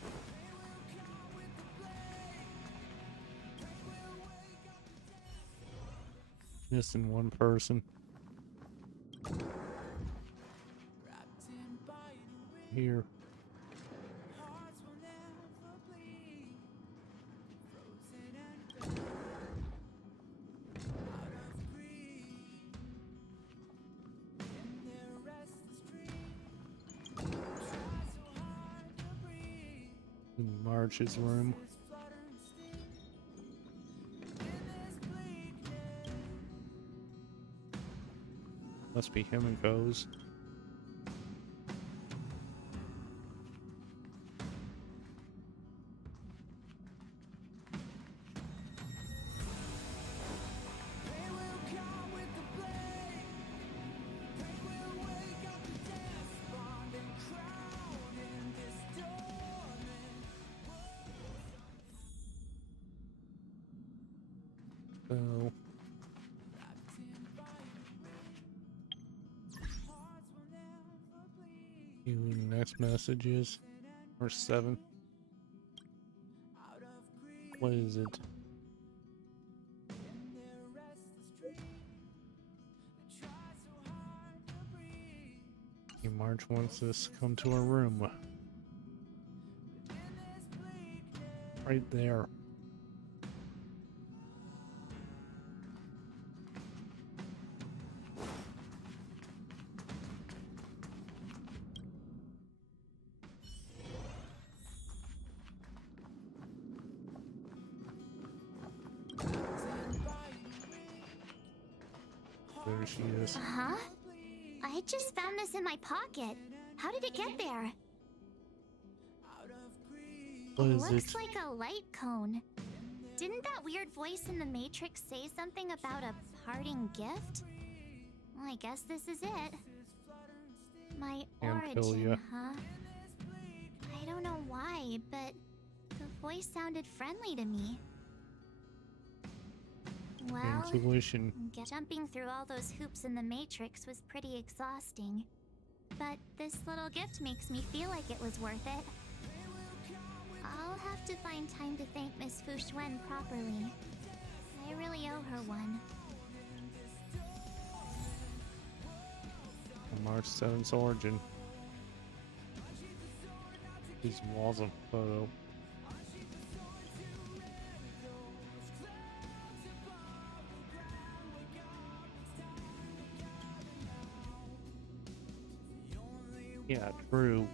Missing one person. Here. In March's room. Must be him and goes. So next messages or 7. What is it? March wants us to come to our room. Right there. There she is. Huh? I just found this in my pocket. How did it get there? What is Looks it? like a light cone. Didn't that weird voice in the Matrix say something about a parting gift? Well, I guess this is it. My origin, huh? I don't know why, but the voice sounded friendly to me. Well, Intuition. jumping through all those hoops in the Matrix was pretty exhausting. But this little gift makes me feel like it was worth it. I'll have to find time to thank Miss Fu Xuan properly. I really owe her one. March 7th's origin. These walls of photo. Yeah, true.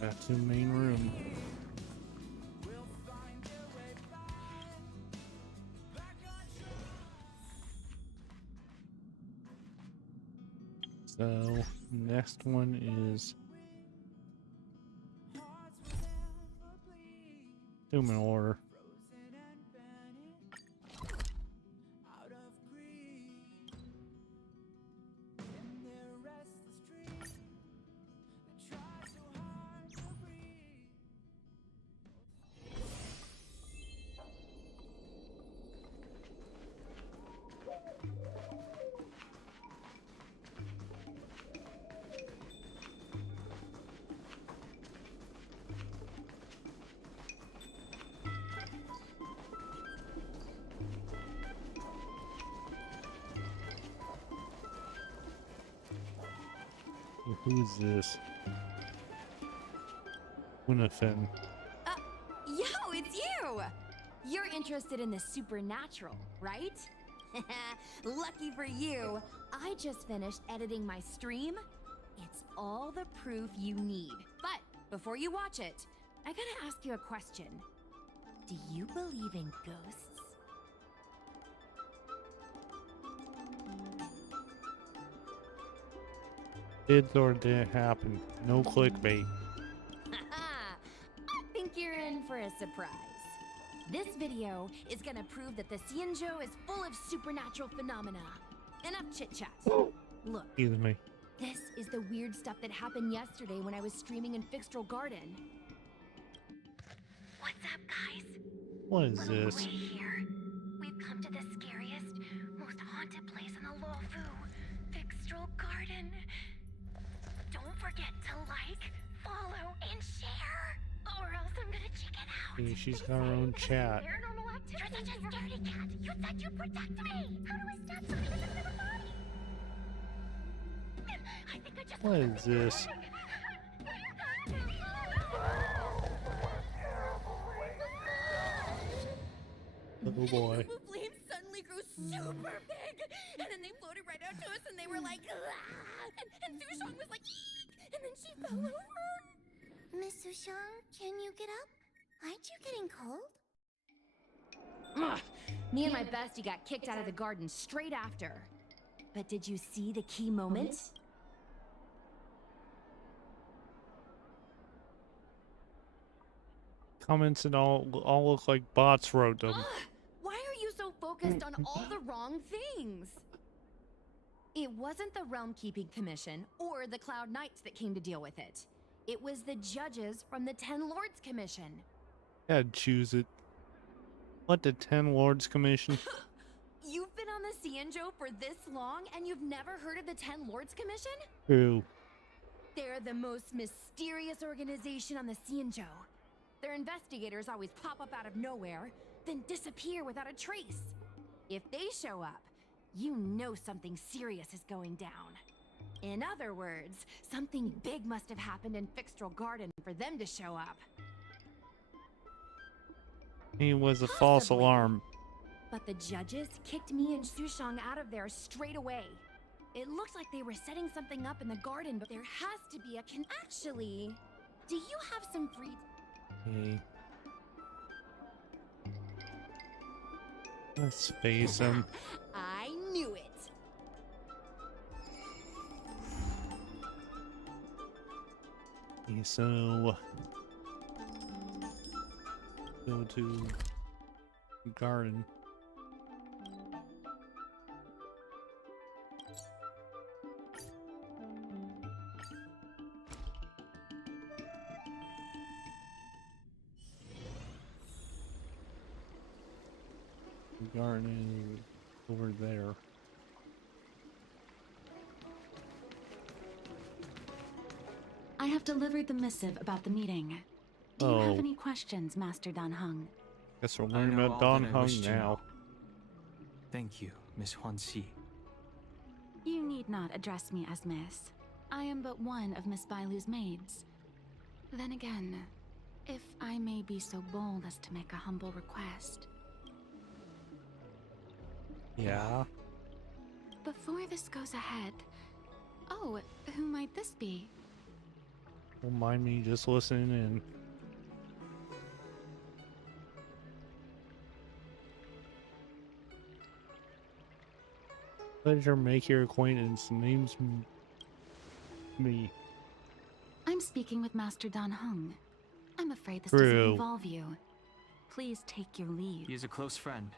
Back to the main room. So, next one is human order. Who's this? Winifin. Yo, it's you! You're interested in the supernatural, right? Lucky for you, I just finished editing my stream. It's all the proof you need. But before you watch it, I gotta ask you a question. Do you believe in ghosts? Did or didn't happen. No clickbait. I think you're in for a surprise. This video is gonna prove that the xianzhou is full of supernatural phenomena. Enough chit-chat. Look, Excuse me. this is the weird stuff that happened yesterday when I was streaming in Fixtral Garden. What's up, guys? What is Little this? Gray here. We've come to the scariest, most haunted place in the Luofu, Fixtral Garden. Don't forget to like, follow, and share, or else I'm gonna chicken out. Hey, she's got her own chat. Paranormal activity. You're such a scaredy cat. You said you'd protect me. How do I stop something that's in my body? I think I just. What is this? Oh boy. The flames suddenly grew super big, and then they floated right out to us, and they were like, "Ah!" and Sushong was like, "Eek!" and then she fell over. Miss Sushang, can you get up? Aren't you getting cold? Ugh. Me and my bestie got kicked out of the garden straight after. But did you see the key moment? Comments and all look like bots wrote them. Ugh. Why are you so focused on all the wrong things? It wasn't the Realm Keeping Commission or the Cloud Knights that came to deal with it. It was the judges from the Ten Lords Commission. I'd choose it. What, the Ten Lords Commission? You've been on the xianzhou for this long and you've never heard of the Ten Lords Commission? True. They're the most mysterious organization on the xianzhou. Their investigators always pop up out of nowhere, then disappear without a trace. If they show up, you know something serious is going down. In other words, something big must have happened in Fixtral Garden for them to show up. It was a false Possibly. alarm. But the judges kicked me and Sushang out of there straight away. It looked like they were setting something up in the garden, but there has to be a Actually, do you have some free... Hey. Let's face him. I knew it! Okay, so go to garden. Garden over there. I have delivered the missive about the meeting. Do you have Oh. any questions, Master Dan Heng? Guess we're I learning know about all Don that I Hung wish to now. know. Thank you, Miss Huan Si. You need not address me as Miss. I am but one of Miss Bailu's maids. Then again, if I may be so bold as to make a humble request. Yeah. Before this goes ahead... Oh, who might this be? Don't mind me just listening in. Pleasure make your acquaintance. Name's me. I'm speaking with Master Dan Heng. I'm afraid this True. doesn't involve you. Please take your leave. He is a close friend.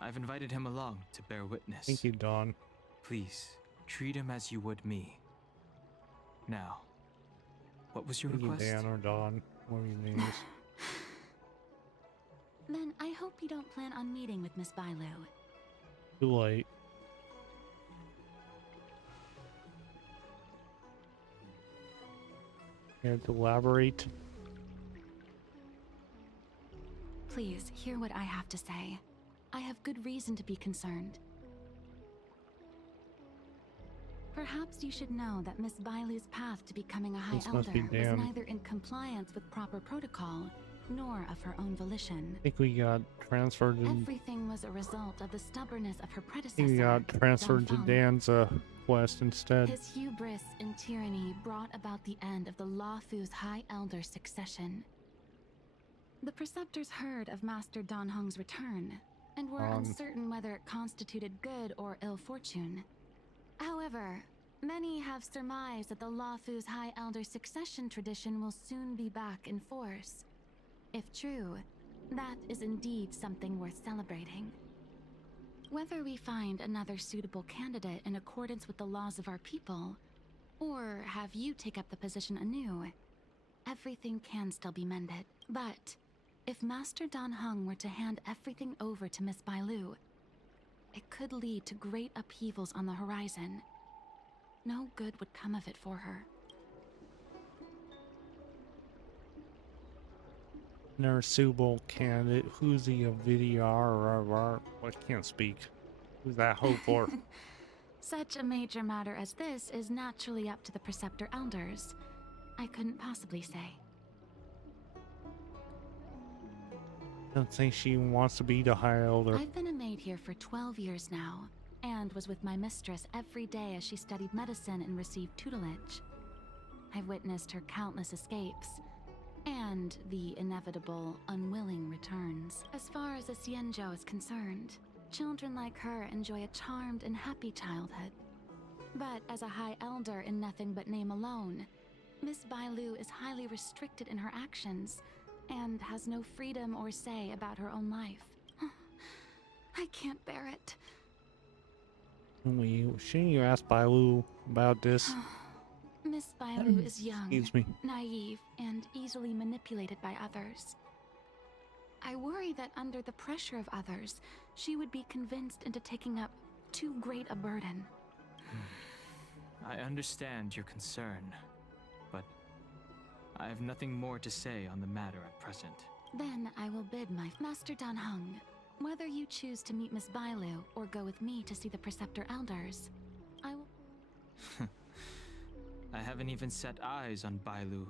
I've invited him along to bear witness. Thank you, Don. Please, treat him as you would me. Now, what was your Thank you, request? Dan or Don. What are your names? Then I hope you don't plan on meeting with Miss Bailu. Too late. Care to elaborate? Please, hear what I have to say. I have good reason to be concerned. Perhaps you should know that Miss Bailu's path to becoming a High This must be Elder was Dan. neither in compliance with proper protocol, nor of her own volition. I think we got transferred in. Everything was a result of the stubbornness of her I predecessor. think we got transferred to Feng. Dan's quest instead. His hubris and tyranny brought about the end of the Luofu's High Elder succession. The Preceptors heard of Master Dan Heng's return, and were uncertain whether it constituted good or ill fortune. However, many have surmised that the Luofu's High Elder succession tradition will soon be back in force. If true, that is indeed something worth celebrating. Whether we find another suitable candidate in accordance with the laws of our people, or have you take up the position anew, everything can still be mended. But If Master Dan Heng were to hand everything over to Miss Bailu, it could lead to great upheavals on the horizon. No good would come of it for her. Nurse suitable candidate. Who's the VDR or I can't speak. Who's that hope for? Such a major matter as this is naturally up to the Preceptor Elders. I couldn't possibly say. I don't think she wants to be the High Elder. I've been a maid here for 12 years now, and was with my mistress every day as she studied medicine and received tutelage. I've witnessed her countless escapes, and the inevitable, unwilling returns. As far as a xianzhou is concerned, children like her enjoy a charmed and happy childhood. But as a High Elder in nothing but name alone, Miss Bailu is highly restricted in her actions, and has no freedom or say about her own life. I can't bear it. Shouldn't you ask Bailu about this? Miss Bailu is young, Excuse me. naive, and easily manipulated by others. I worry that under the pressure of others, she would be convinced into taking up too great a burden. I understand your concern, but I have nothing more to say on the matter at present. Then I will bid my Master Dan Heng, whether you choose to meet Miss Bailu or go with me to see the Preceptor Elders, I will... I haven't even set eyes on Bailu,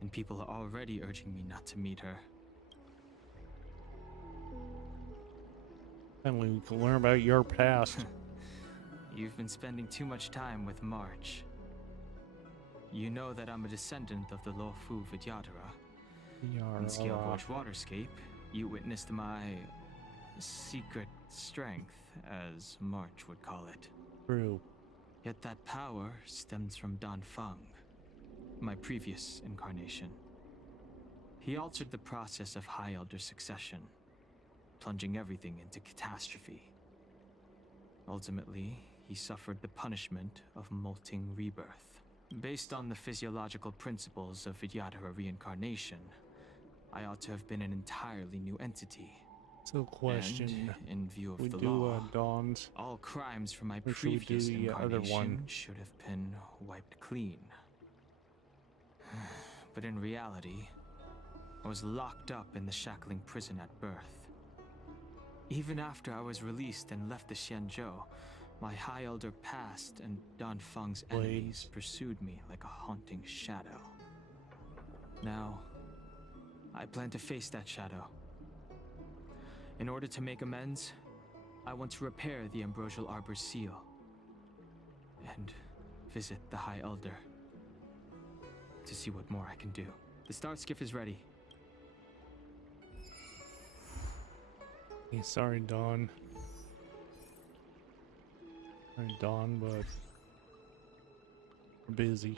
and people are already urging me not to meet her. And we can learn about your past. You've been spending too much time with March. You know that I'm a descendant of the Luofu Vidyadhara. In Scaleforge Waterscape, you witnessed my secret strength, as March would call it. True. Yet that power stems from Dan Feng, my previous incarnation. He altered the process of High Elder succession, plunging everything into catastrophe. Ultimately, he suffered the punishment of molting rebirth. Based on the physiological principles of Vidyadhara reincarnation, I ought to have been an entirely new entity. So question. And in view of we the do law, Dawn's. all crimes from my Or should we do previous the other incarnation one? should have been wiped clean. But in reality, I was locked up in the shackling prison at birth. Even after I was released and left the xianzhou, my High Elder past and Dan Feng's enemies pursued me like a haunting shadow. Now, I plan to face that shadow. In order to make amends, I want to repair the Ambrosial Arbor's seal and visit the High Elder to see what more I can do. The star skiff is ready. Hey, sorry, Dawn. Sorry, Dawn, but we're busy.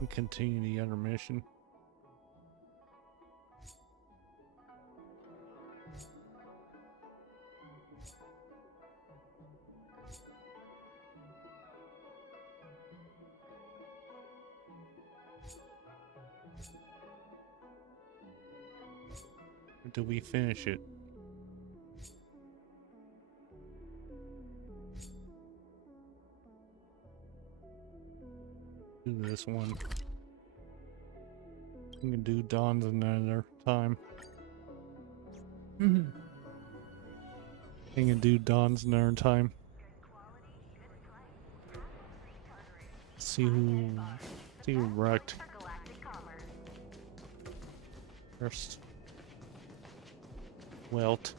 We continue the other mission. Or do we finish it? Do this one. We can do Dawn's another time. We can do Dawn's another time. See who wrecked first. Welt.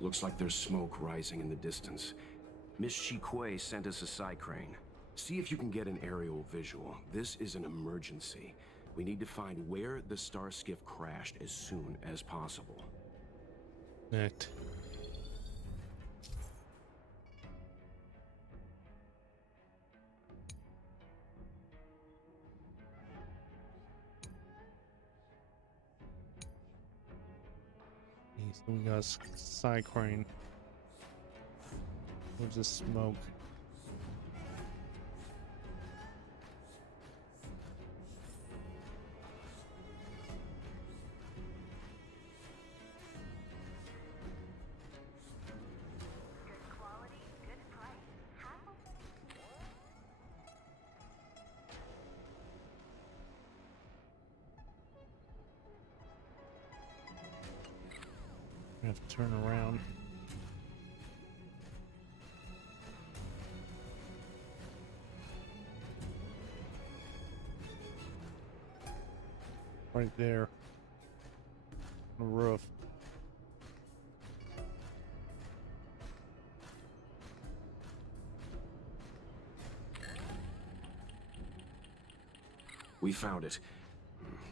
Looks like there's smoke rising in the distance. Miss Shikui sent us a side crane. See if you can get an aerial visual. This is an emergency. We need to find where the star skiff crashed as soon as possible. Next. So we got side crane. Where's the smoke? have to turn around. Right there. On the roof. We found it.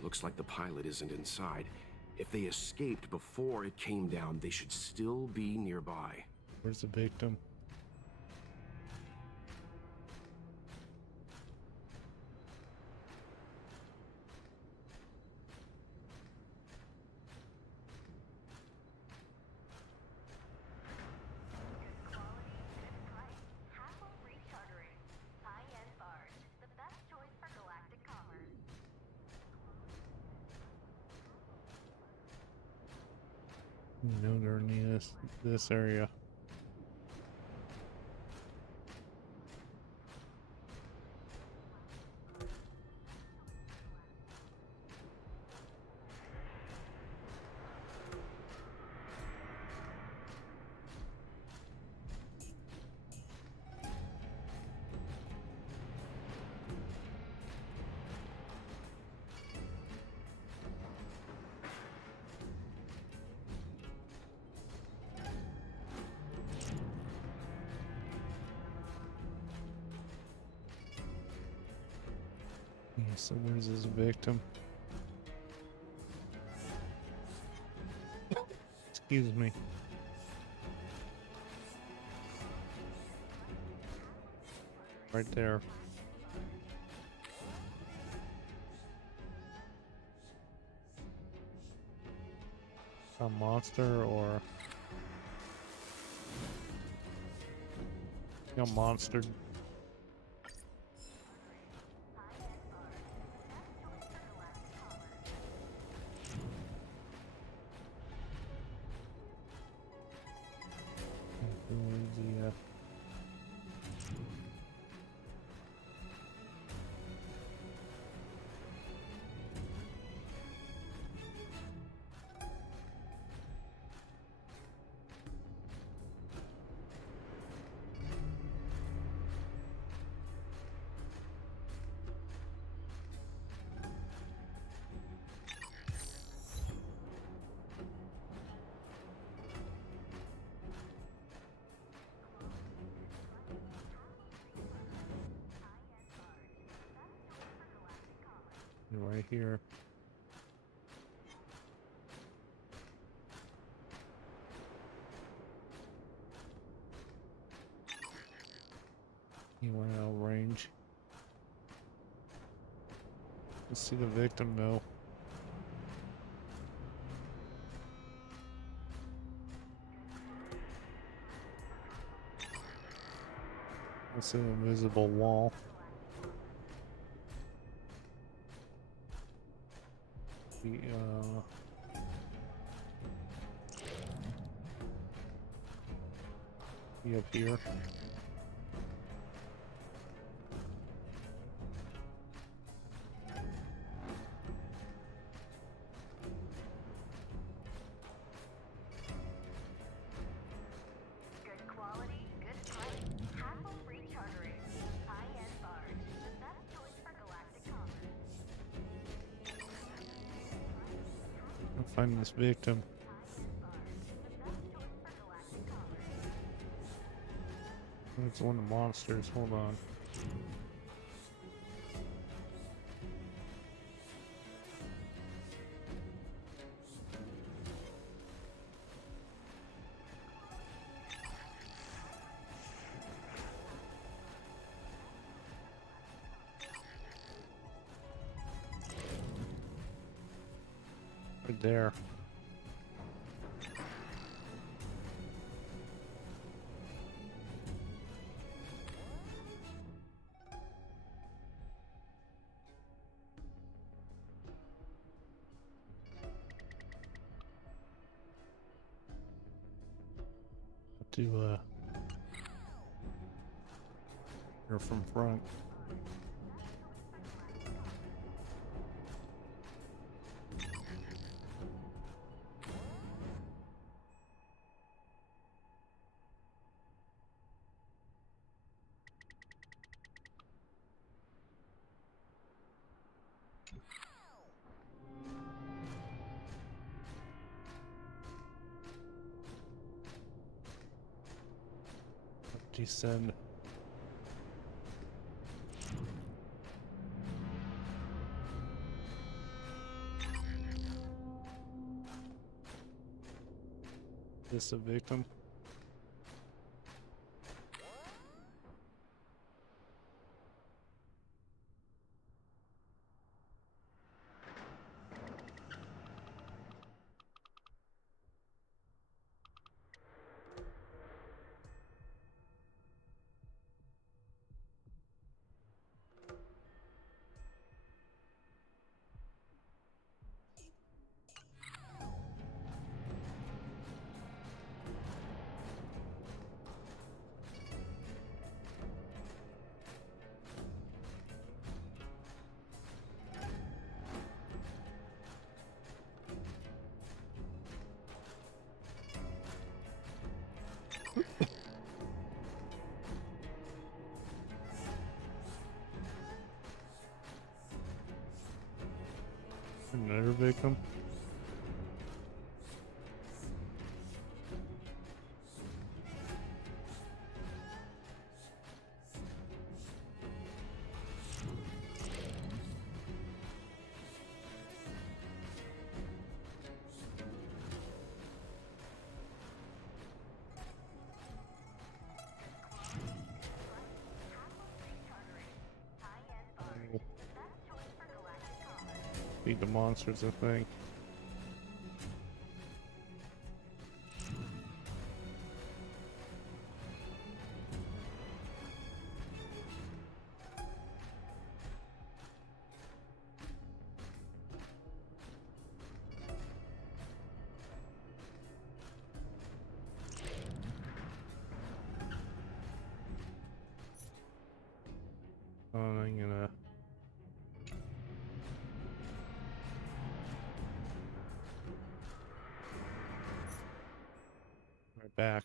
Looks like the pilot isn't inside. If they escaped before it came down, they should still be nearby. Where's the victim? You know they're near this area. Yeah, so where's his victim? Excuse me. Right there. A monster or a monster. Right here. He went out of range. Let's see the victim though. It's an invisible wall. Be up here. Good quality, good price. Hassle-free chartering. High-end barge. The best choice for galactic commerce. I'll find this victim. It's one of the monsters. Hold on. Right there. To or from front. she send? Is this a victim? Another victim? Feed the monsters, I think. I'm gonna right back.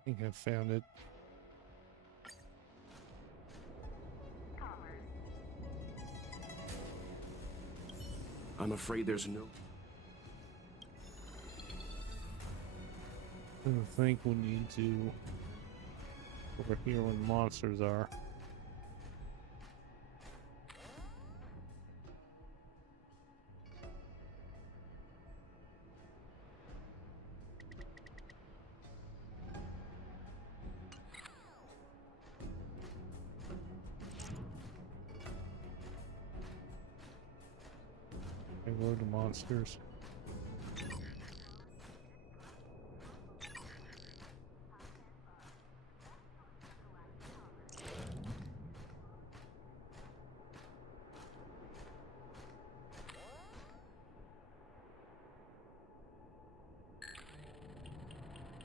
I think I found it. I'm afraid there's no... I think we need to over here when monsters are. Okay, where are the monsters?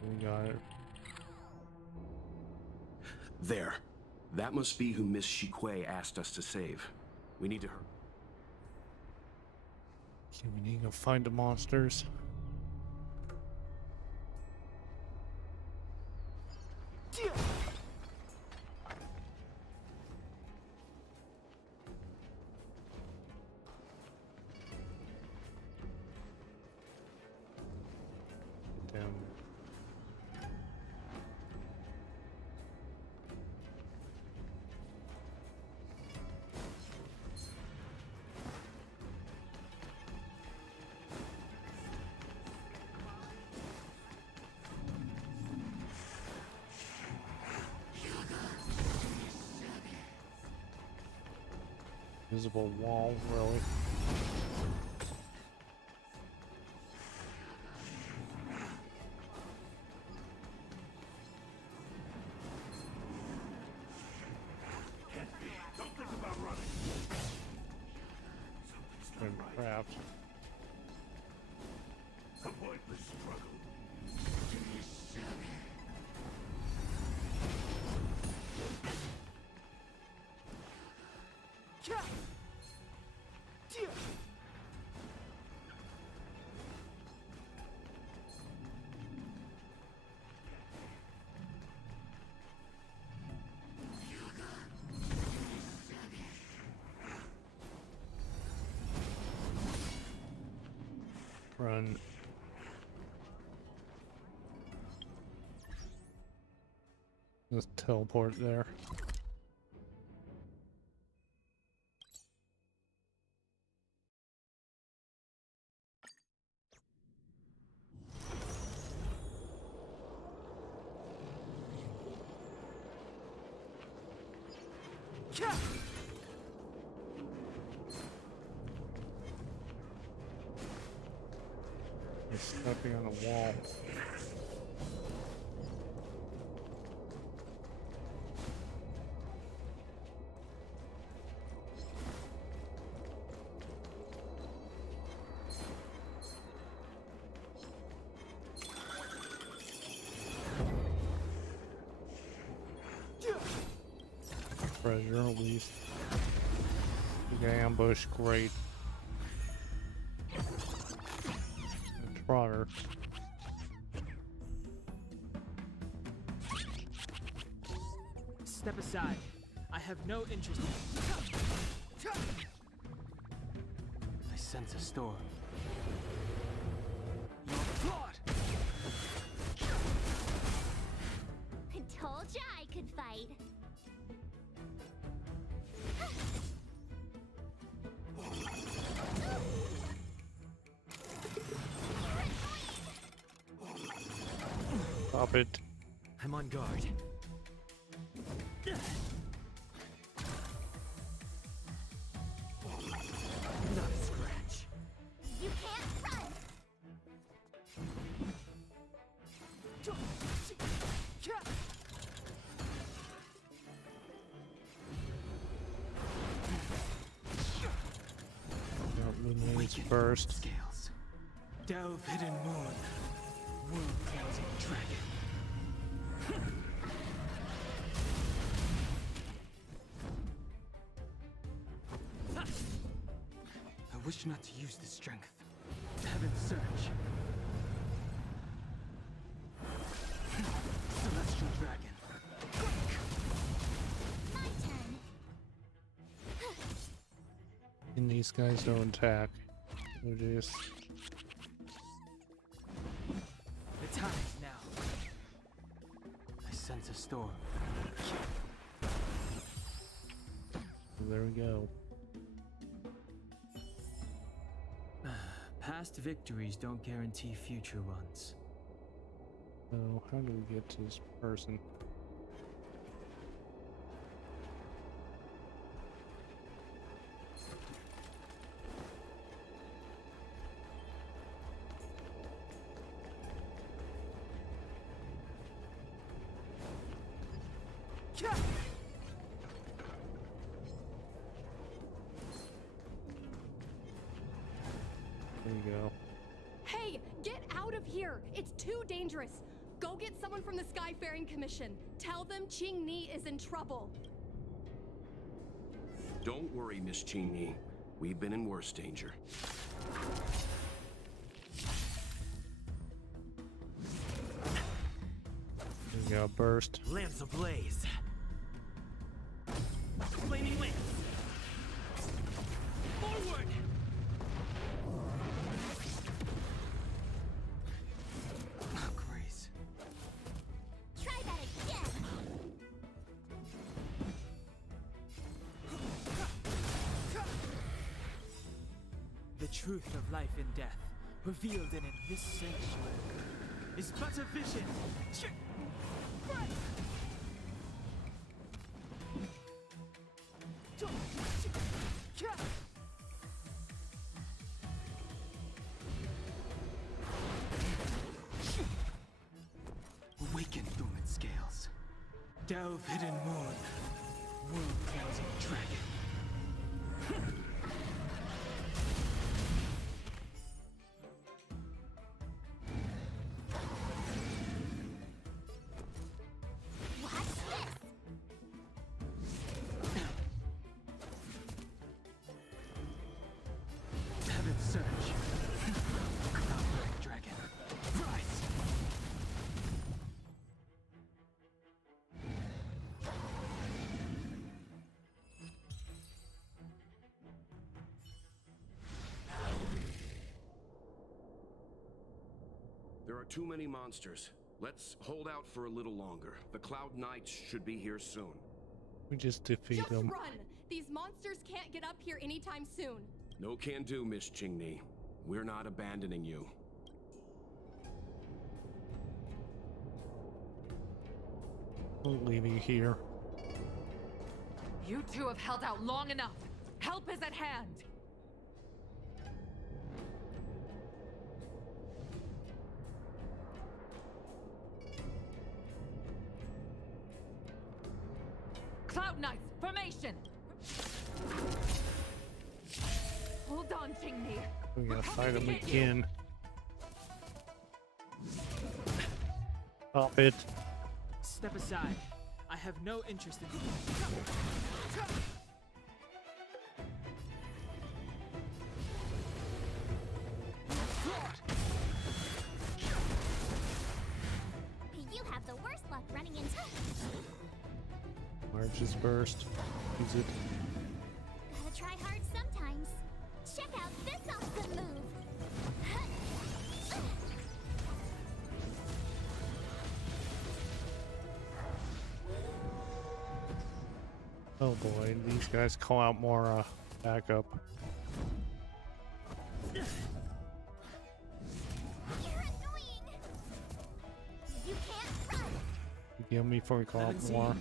We got it. There. That must be who Miss Shikui asked us to save. We need to hurry. Okay, we need to go find the monsters. Visible wall, really. Craft. Avoid the struggle. Run. Just teleport there. He's stepping on the wall. Treasure at least. Big ambush, great. Trotter. Step aside. I have no interest in... I sense a storm. I told ya I could fight. Stop it. I'm on guard. Not a scratch. You can't run. Luminaries burst. Scales. Delve hidden moon. World-closing dragon. I wish not to use this strength. Heaven's surge. Celestial dragon. My turn. And these guys don't attack. Oh jeez. The time is now. I sense a storm. There we go. Past victories don't guarantee future ones. So how do we get to this person? There we go. Hey, get out of here! It's too dangerous! Go get someone from the Skyfaring Commission. Tell them Qing Ni is in trouble. Don't worry, Miss Qing. We've been in worse danger. There we go, burst. Lance ablaze. Flaming lance. Forward. Oh, Grace. Try that again. The truth of life and death, revealed in this sanctuary, is but a vision. Delve hidden moon. World cleansing dragon. Heaven surge. Cloudbreak dragon. Rise. There are too many monsters. Let's hold out for a little longer. The Cloud Knights should be here soon. We just defeat Just them. run! These monsters can't get up here anytime soon. No can do, Miss Qingni. We're not abandoning you. We'll leave you here. You two have held out long enough. Help is at hand. Cloud Knights, formation! Hold on, Qingni. We gotta fight them again. Stop it. Step aside. I have no interest in You have the worst luck running into. March's burst. Use it. Gotta try hard sometimes. Check out this awesome move. Oh boy, these guys call out more backup. You're annoying. You can't run. You kill me before we call out more.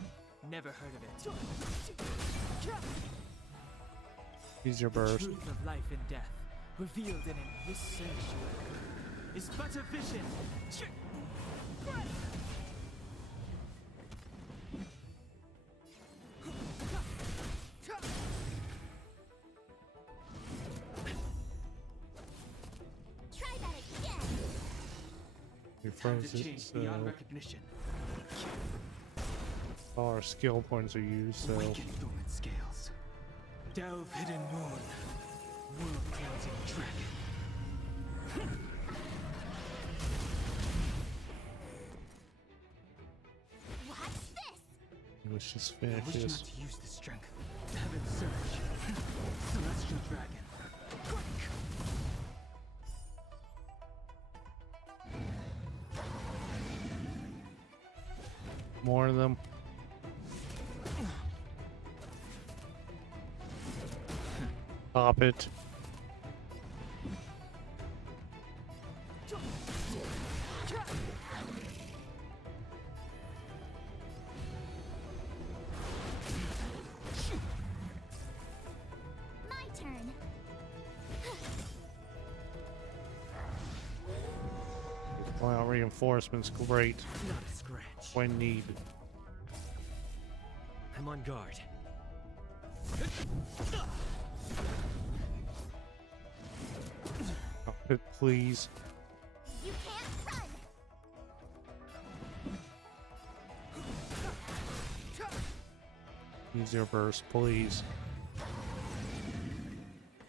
Never heard of it. Use your The burst. truth of life and death, revealed in this sanctuary, is but a vision. Try that again. We Time froze to it, change so beyond recognition. all our skill points are used, so Awaken dormant scales. Delve hidden moon. World cleansing dragon. Watch this. let's just I finish wish this. not to use this strength. Heaven surge. Celestial dragon. More of them. Pop it. My turn. Wow, reinforcements, great. Not a scratch. When need. I'm on guard. Pop it, please. You can't run. Use your burst, please.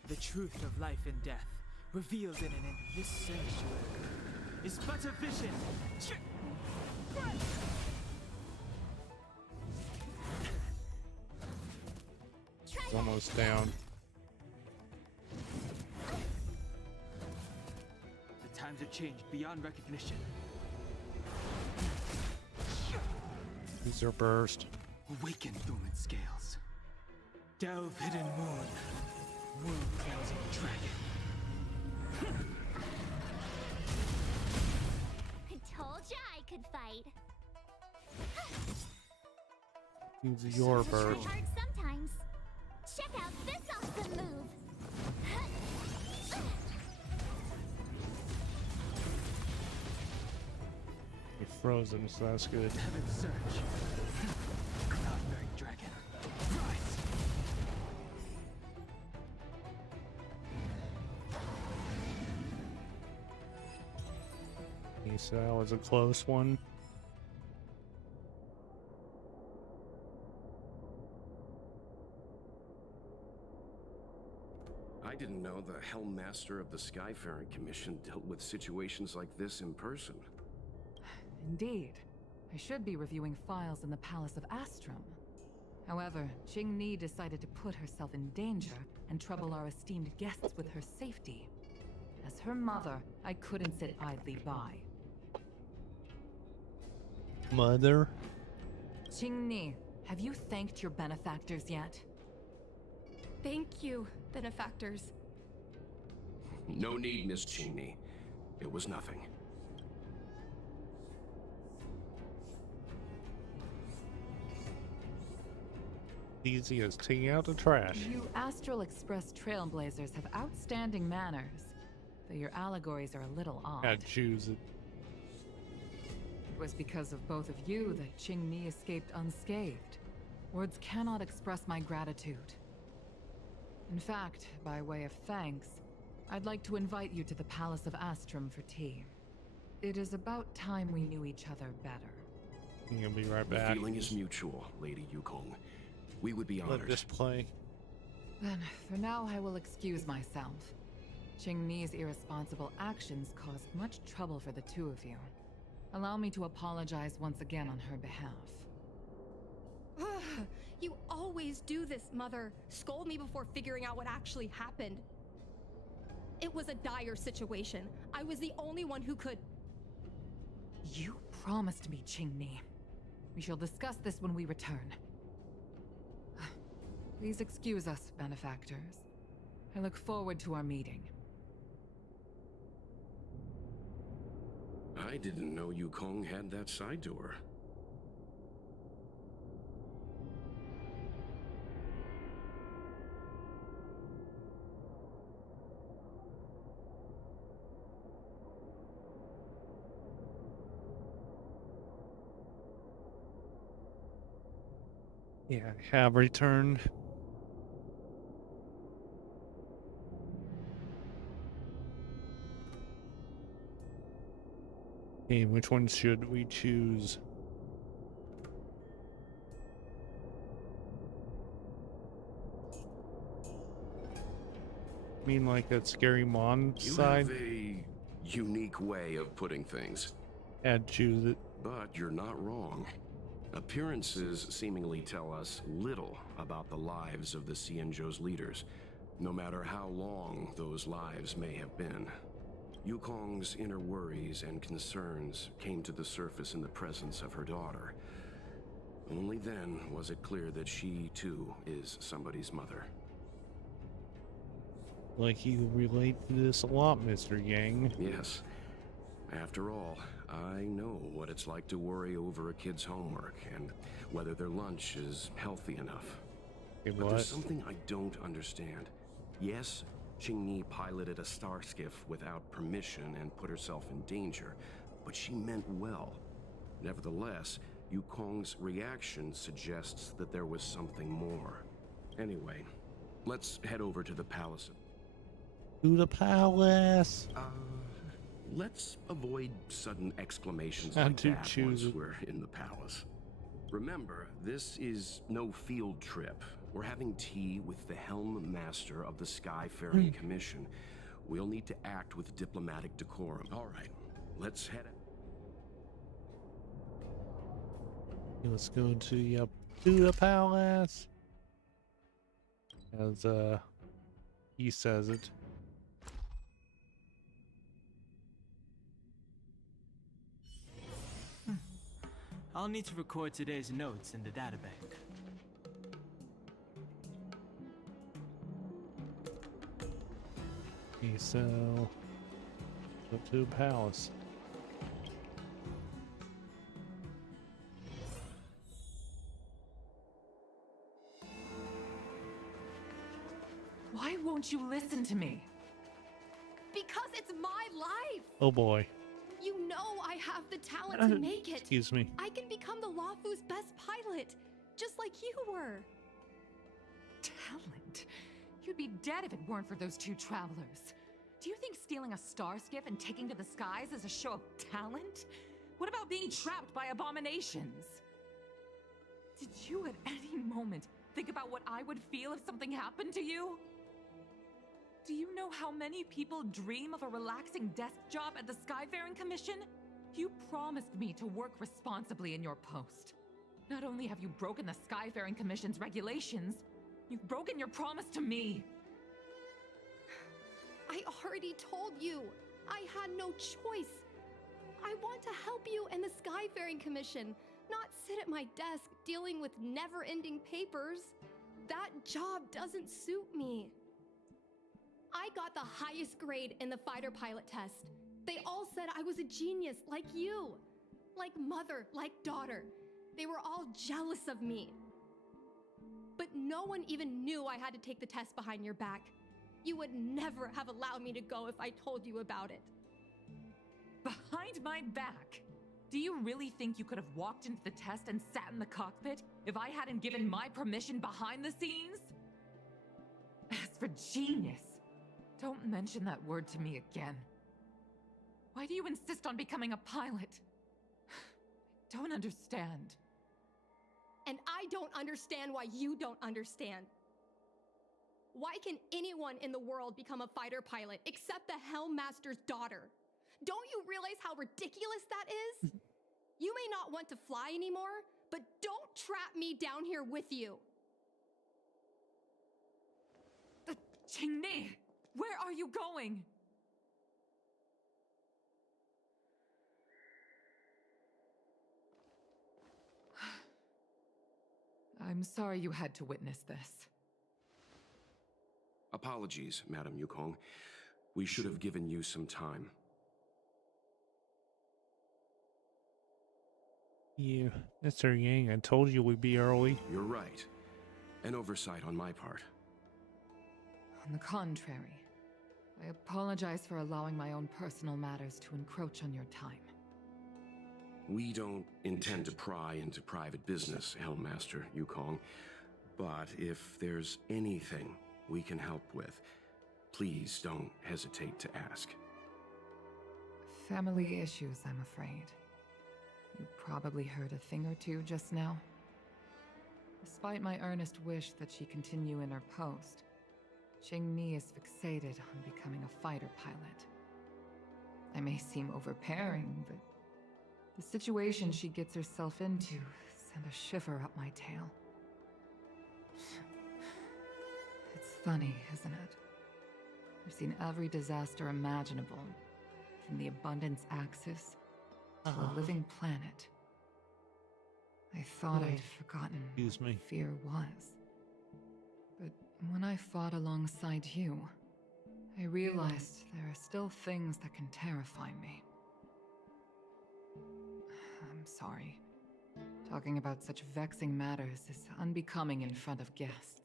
The truth of life and death, revealed in this sanctuary, is but a vision. It's almost down. The times have changed beyond recognition. Use your burst. Awaken dormant scales. Delve hidden moon. World cleansing dragon. I told ya I could fight. Use your Try burst. hard sometimes. Check out this awesome move. You're frozen, so that's good. Heaven surge. Okay, so that was a close one. I didn't know the Helm Master of the Skyfaring Commission dealt with situations like this in person. Indeed. I should be reviewing files in the Palace of Astrum. However, Qingni decided to put herself in danger and trouble our esteemed guests with her safety. As her mother, I couldn't sit idly by. Mother? Qingni, have you thanked your benefactors yet? Thank you, benefactors. No need, Miss Qingni. It was nothing. Easy as taking out the trash. You Astral Express trailblazers have outstanding manners, though your allegories are a little odd. I'd choose it. It was because of both of you that Qingni escaped unscathed. Words cannot express my gratitude. In fact, by way of thanks, I'd like to invite you to the Palace of Astrum for tea. It is about time we knew each other better. I'm gonna be right The back. feeling is mutual, Lady Yukong. We would be honored. Let this play. Then, for now, I will excuse myself. Qingni's irresponsible actions caused much trouble for the two of you. Allow me to apologize once again on her behalf. You always do this, Mother. Scold me before figuring out what actually happened. It was a dire situation. I was the only one who could... You promised me, Qingni. We shall discuss this when we return. Please excuse us, benefactors. I look forward to our meeting. I didn't know Yukong had that side to her. Yeah, I have returned. Okay, which one should we choose? I mean, like that scary mon You side? have a unique way of putting things. I'd choose it. But you're not wrong. Appearances seemingly tell us little about the lives of the xianzhou's leaders, no matter how long those lives may have been. Yukong's inner worries and concerns came to the surface in the presence of her daughter. Only then was it clear that she, too, is somebody's mother. Like you relate to this a lot, Mr. Yang. Yes. After all, I know what it's like to worry over a kid's homework and whether their lunch is healthy enough. But there's something I don't understand. Yes, Qingni piloted a star skiff without permission and put herself in danger, but she meant well. Nevertheless, Yukong's reaction suggests that there was something more. Anyway, let's head over to the palace. To the palace! Let's avoid sudden exclamations Had like to that choose once it. we're in the palace. Remember, this is no field trip. We're having tea with the Helm Master of the Skyfaring Commission. We'll need to act with diplomatic decorum. All right, let's head out. Let's go to the palace. As he says it. I'll need to record today's notes in the databank. Okay, so go to the palace. Why won't you listen to me? Because it's my life! Oh boy. You know I have the talent to make it. Excuse me. I can become the Luofu's best pilot, just like you were. Talent? You'd be dead if it weren't for those two travelers. Do you think stealing a star skiff and taking to the skies is a show of talent? What about being trapped by abominations? Did you at any moment think about what I would feel if something happened to you? Do you know how many people dream of a relaxing desk job at the Skyfaring Commission? You promised me to work responsibly in your post. Not only have you broken the Skyfaring Commission's regulations, you've broken your promise to me. I already told you. I had no choice. I want to help you and the Skyfaring Commission, not sit at my desk dealing with never-ending papers. That job doesn't suit me. I got the highest grade in the fighter pilot test. They all said I was a genius, like you. Like mother, like daughter. They were all jealous of me. But no one even knew I had to take the test behind your back. You would never have allowed me to go if I told you about it. Behind my back? Do you really think you could have walked into the test and sat in the cockpit if I hadn't given my permission behind the scenes? As for genius, don't mention that word to me again. Why do you insist on becoming a pilot? I don't understand. And I don't understand why you don't understand. Why can anyone in the world become a fighter pilot except the Helmmaster's daughter? Don't you realize how ridiculous that is? You may not want to fly anymore, but don't trap me down here with you. Qingni, where are you going? I'm sorry you had to witness this. Apologies, Madam Yukong. We should have given you some time. Yeah, Mr. Yang, I told you we'd be early. You're right. An oversight on my part. On the contrary, I apologize for allowing my own personal matters to encroach on your time. We don't intend to pry into private business, Helmmaster Yukong. But if there's anything we can help with, please don't hesitate to ask. Family issues, I'm afraid. You probably heard a thing or two just now. Despite my earnest wish that she continue in her post, Qingni is fixated on becoming a fighter pilot. I may seem overbearing, but the situation she gets herself into sent a shiver up my tail. It's funny, isn't it? I've seen every disaster imaginable, from the abundance axis to a living planet. I thought I'd forgotten what fear was. But when I fought alongside you, I realized there are still things that can terrify me. I'm sorry. Talking about such vexing matters is unbecoming in front of guests.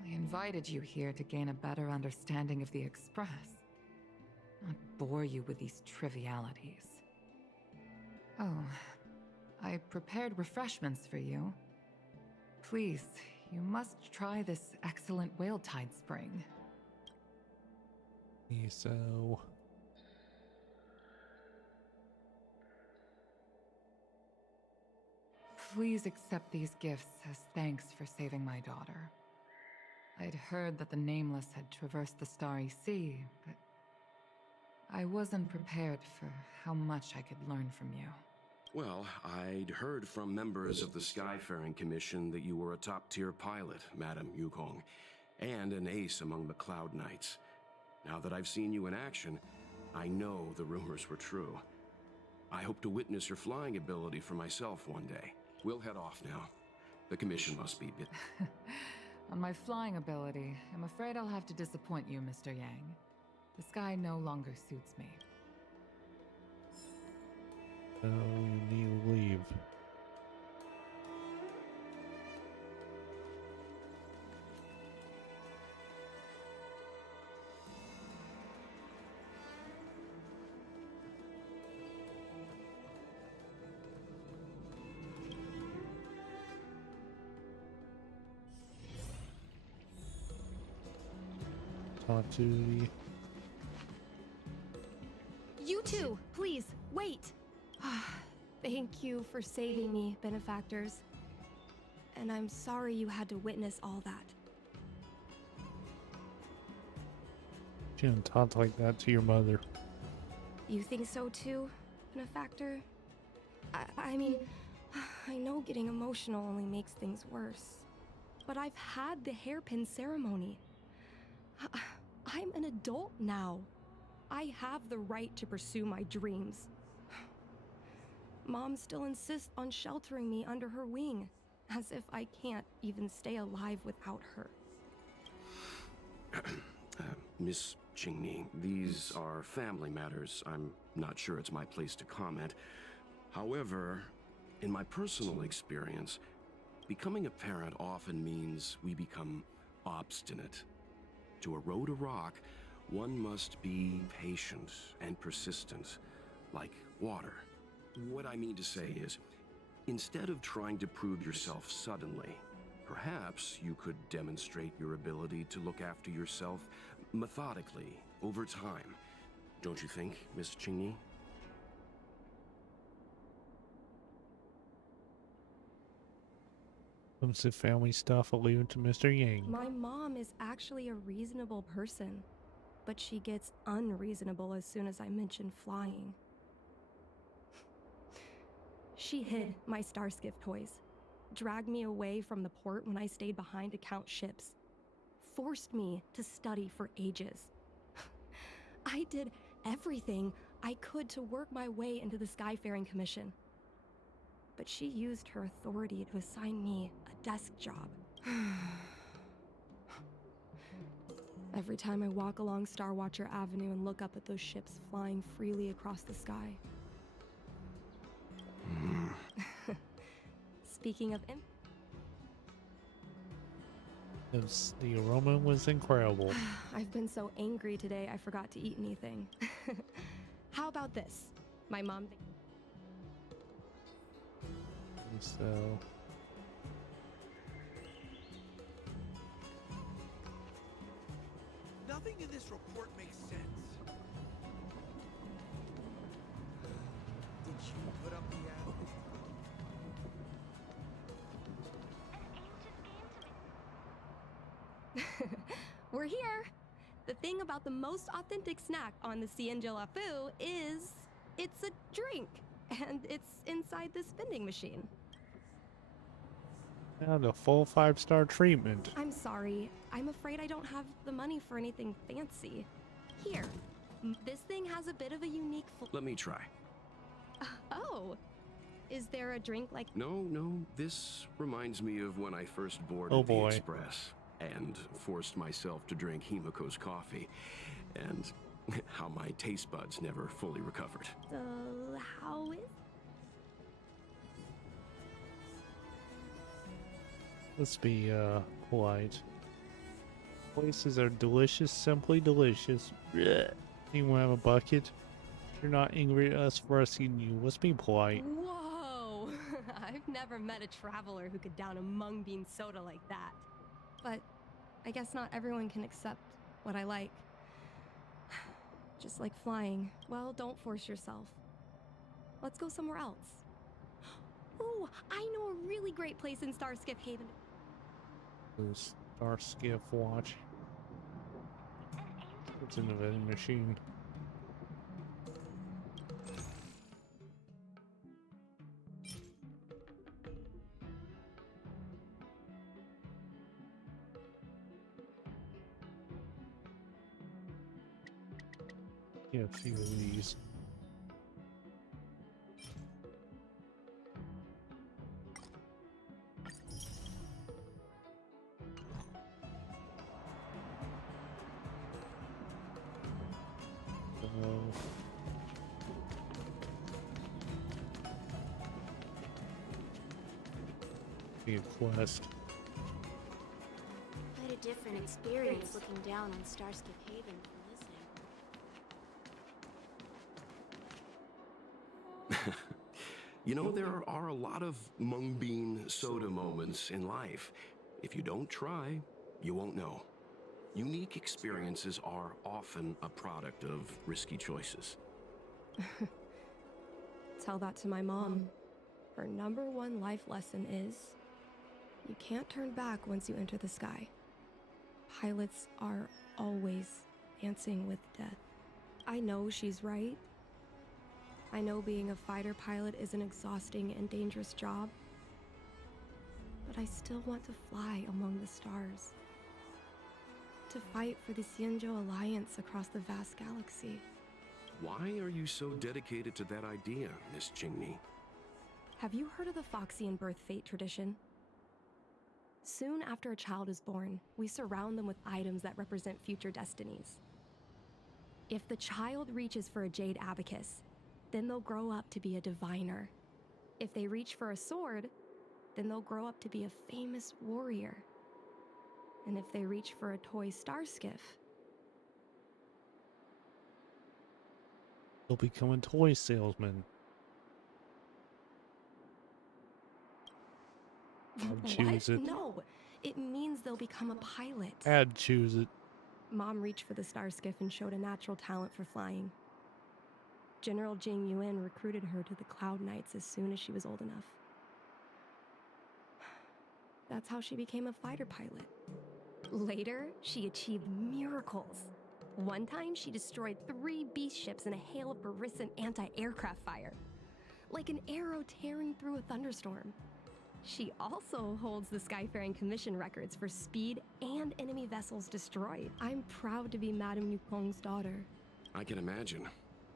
I invited you here to gain a better understanding of the Express, not bore you with these trivialities. Oh, I prepared refreshments for you. Please, you must try this excellent whale tide spring. So... Please accept these gifts as thanks for saving my daughter. I'd heard that the Nameless had traversed the Starry Sea, but I wasn't prepared for how much I could learn from you. Well, I'd heard from members of the Skyfaring Commission that you were a top-tier pilot, Madam Yukong, and an ace among the Cloud Knights. Now that I've seen you in action, I know the rumors were true. I hope to witness your flying ability for myself one day. We'll head off now. The Commission must be bit... On my flying ability, I'm afraid I'll have to disappoint you, Mr. Yang. The sky no longer suits me. So you need to leave. Talk to the too. Please, wait. Thank you for saving me, benefactors. And I'm sorry you had to witness all that. You don't talk like that to your mother. You think so too, benefactor? I mean, I know getting emotional only makes things worse. But I've had the hairpin ceremony. I'm an adult now. I have the right to pursue my dreams. Mom still insists on sheltering me under her wing, as if I can't even stay alive without her. Miss Qingni, these are family matters. I'm not sure it's my place to comment. However, in my personal experience, becoming a parent often means we become obstinate. To erode a rock, one must be patient and persistent, like water. What I mean to say is, instead of trying to prove yourself suddenly, perhaps you could demonstrate your ability to look after yourself methodically, over time. Don't you think, Miss Qingni? Comes to family stuff, I'll leave it to Mr. Yang. My mom is actually a reasonable person, but she gets unreasonable as soon as I mention flying. She hid my Starskiff toys, dragged me away from the port when I stayed behind to count ships, forced me to study for ages. I did everything I could to work my way into the Skyfaring Commission. But she used her authority to assign me a desk job. Every time I walk along Starwatcher Avenue and look up at those ships flying freely across the sky. Speaking of The aroma was incredible. I've been so angry today I forgot to eat anything. How about this? My mom... So... Nothing in this report makes sense. Did you put up the ad? We're here! The thing about the most authentic snack on the xianzhou is... it's a drink. And it's inside this vending machine. Now the full 5-star treatment. I'm sorry. I'm afraid I don't have the money for anything fancy. Here. This thing has a bit of a unique... Let me try. Oh. Is there a drink like... No. This reminds me of when I first boarded the Express and forced myself to drink Himiko's coffee, and how my taste buds never fully recovered. So, how is... Let's be, polite. Places are delicious, simply delicious. Blech. You want to have a bucket? You're not angry at us for asking you. Let's be polite. Whoa! I've never met a traveler who could down a mung bean soda like that. But I guess not everyone can accept what I like. Just like flying. Well, don't force yourself. Let's go somewhere else. Ooh, I know a really great place in Starskiff Haven. Starskiff watch. It's in the vending machine. Get a few of these. Be a quest. Quite a different experience looking down on Starskiff Haven from listening. You know, there are a lot of mung bean soda moments in life. If you don't try, you won't know. Unique experiences are often a product of risky choices. Tell that to my mom. Her #1 life lesson is you can't turn back once you enter the sky. Pilots are always dancing with death. I know she's right. I know being a fighter pilot is an exhausting and dangerous job. But I still want to fly among the stars. To fight for the Xianzhou Alliance across the vast galaxy. Why are you so dedicated to that idea, Miss Qingni? Have you heard of the Foxian birth fate tradition? Soon after a child is born, we surround them with items that represent future destinies. If the child reaches for a jade abacus, then they'll grow up to be a diviner. If they reach for a sword, then they'll grow up to be a famous warrior. And if they reach for a toy star skiff, they'll become a toy salesman. I'd choose it. No, it means they'll become a pilot. I'd choose it. Mom reached for the star skiff and showed a natural talent for flying. General Jing Yuan recruited her to the Cloud Knights as soon as she was old enough. That's how she became a fighter pilot. Later, she achieved miracles. One time, she destroyed 3 beast ships in a hail of Barissan anti-aircraft fire. Like an arrow tearing through a thunderstorm. She also holds the Skyfaring Commission records for speed and enemy vessels destroyed. I'm proud to be Madame Yukong's daughter. I can imagine.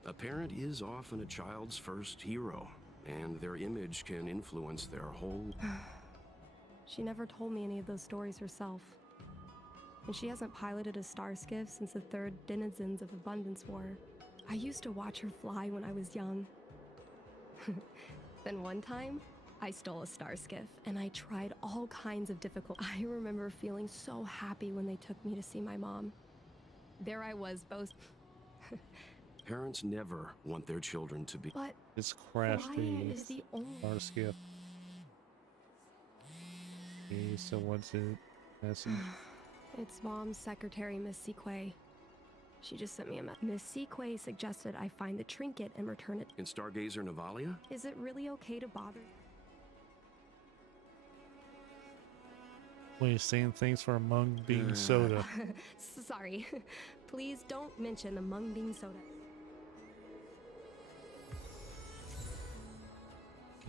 A parent is often a child's first hero, and their image can influence their whole... She never told me any of those stories herself. And she hasn't piloted a star skiff since the 3rd Denizens of Abundance War. I used to watch her fly when I was young. Then one time, I stole a star skiff, and I tried all kinds of difficult... I remember feeling so happy when they took me to see my mom. There I was, both... Parents never want their children to be... But it's crashed the star skiff. Okay, so what's it? Message? It's Mom's secretary, Miss Sequay. She just sent me a message. Miss Sequay suggested I find the trinket and return it. In Stargazer Navalia? Is it really okay to bother? Wait, saying thanks for a mung bean soda. Sorry. Please don't mention the mung bean soda.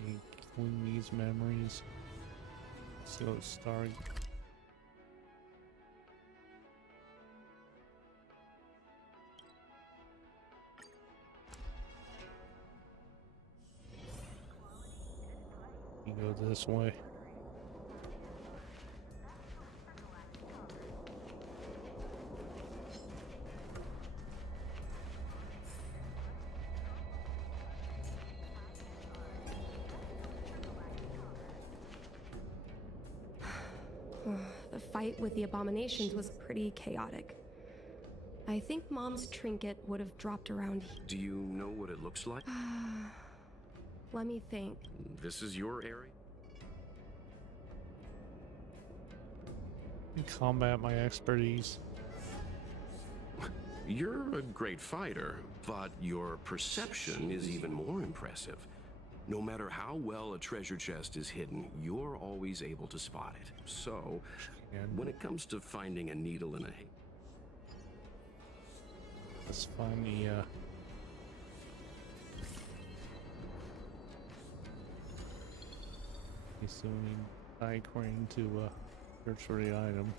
Okay, clean these memories. So start. You go this way. The fight with the abominations was pretty chaotic. I think Mom's trinket would have dropped around here. Do you know what it looks like? Let me think. This is your area? Combat my expertise. You're a great fighter, but your perception is even more impressive. No matter how well a treasure chest is hidden, you're always able to spot it. So, when it comes to finding a needle in a hay... Let's find the, assuming I crane to, search for the item.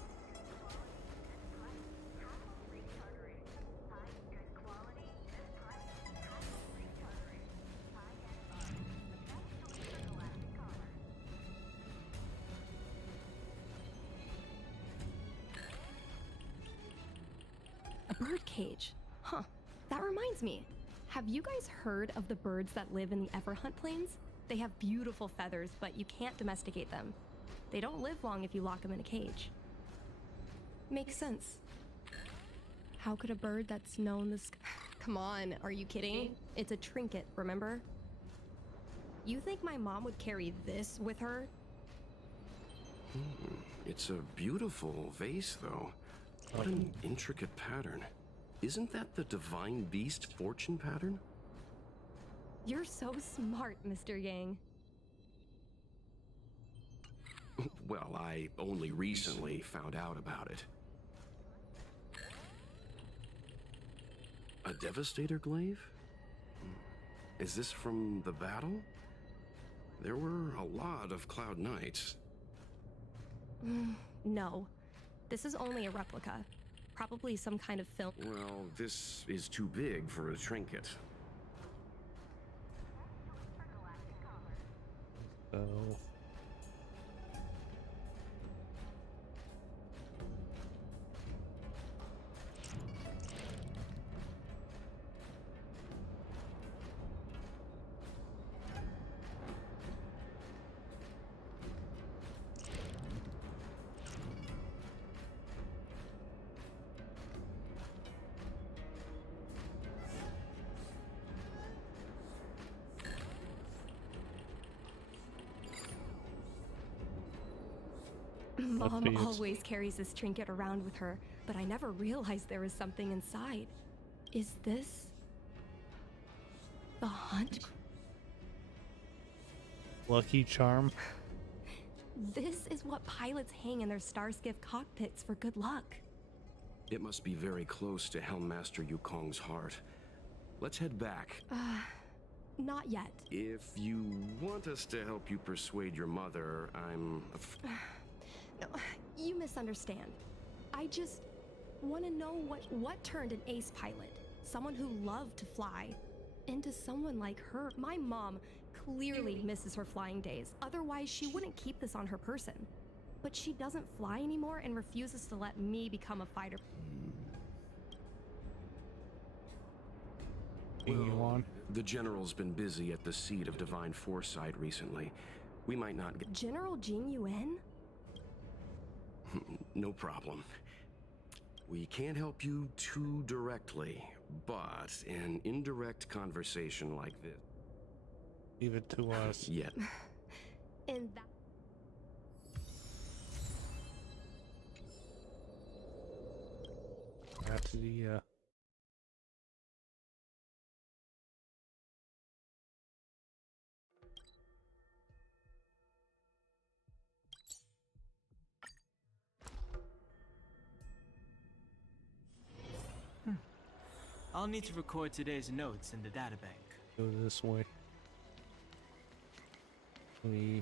A bird cage. Huh. That reminds me. Have you guys heard of the birds that live in the Everhunt Plains? They have beautiful feathers, but you can't domesticate them. They don't live long if you lock them in a cage. Makes sense. How could a bird that's known this... Come on, are you kidding? It's a trinket, remember? You think my mom would carry this with her? It's a beautiful vase, though. What an intricate pattern. Isn't that the divine beast fortune pattern? You're so smart, Mr. Yang. Well, I only recently found out about it. A Devastator glaive? Is this from the battle? There were a lot of Cloud Knights. No. This is only a replica. Probably some kind of film. Well, this is too big for a trinket. So... Mom always carries this trinket around with her, but I never realized there was something inside. Is this the hunt? Lucky charm? This is what pilots hang in their Starskiff cockpits for good luck. It must be very close to Helmmaster Yukong's heart. Let's head back. Not yet. If you want us to help you persuade your mother, I'm... No, you misunderstand. I just want to know what turned an ace pilot, someone who loved to fly, into someone like her. My mom clearly misses her flying days. Otherwise, she wouldn't keep this on her person. But she doesn't fly anymore and refuses to let me become a fighter. Well, the General's been busy at the seat of Divine Foresight recently. We might not get... General Jing Yuan? No problem. We can't help you too directly, but an indirect conversation like this... Leave it to us. Yet. And that... Back to the, I'll need to record today's notes in the databank. Go this way. We...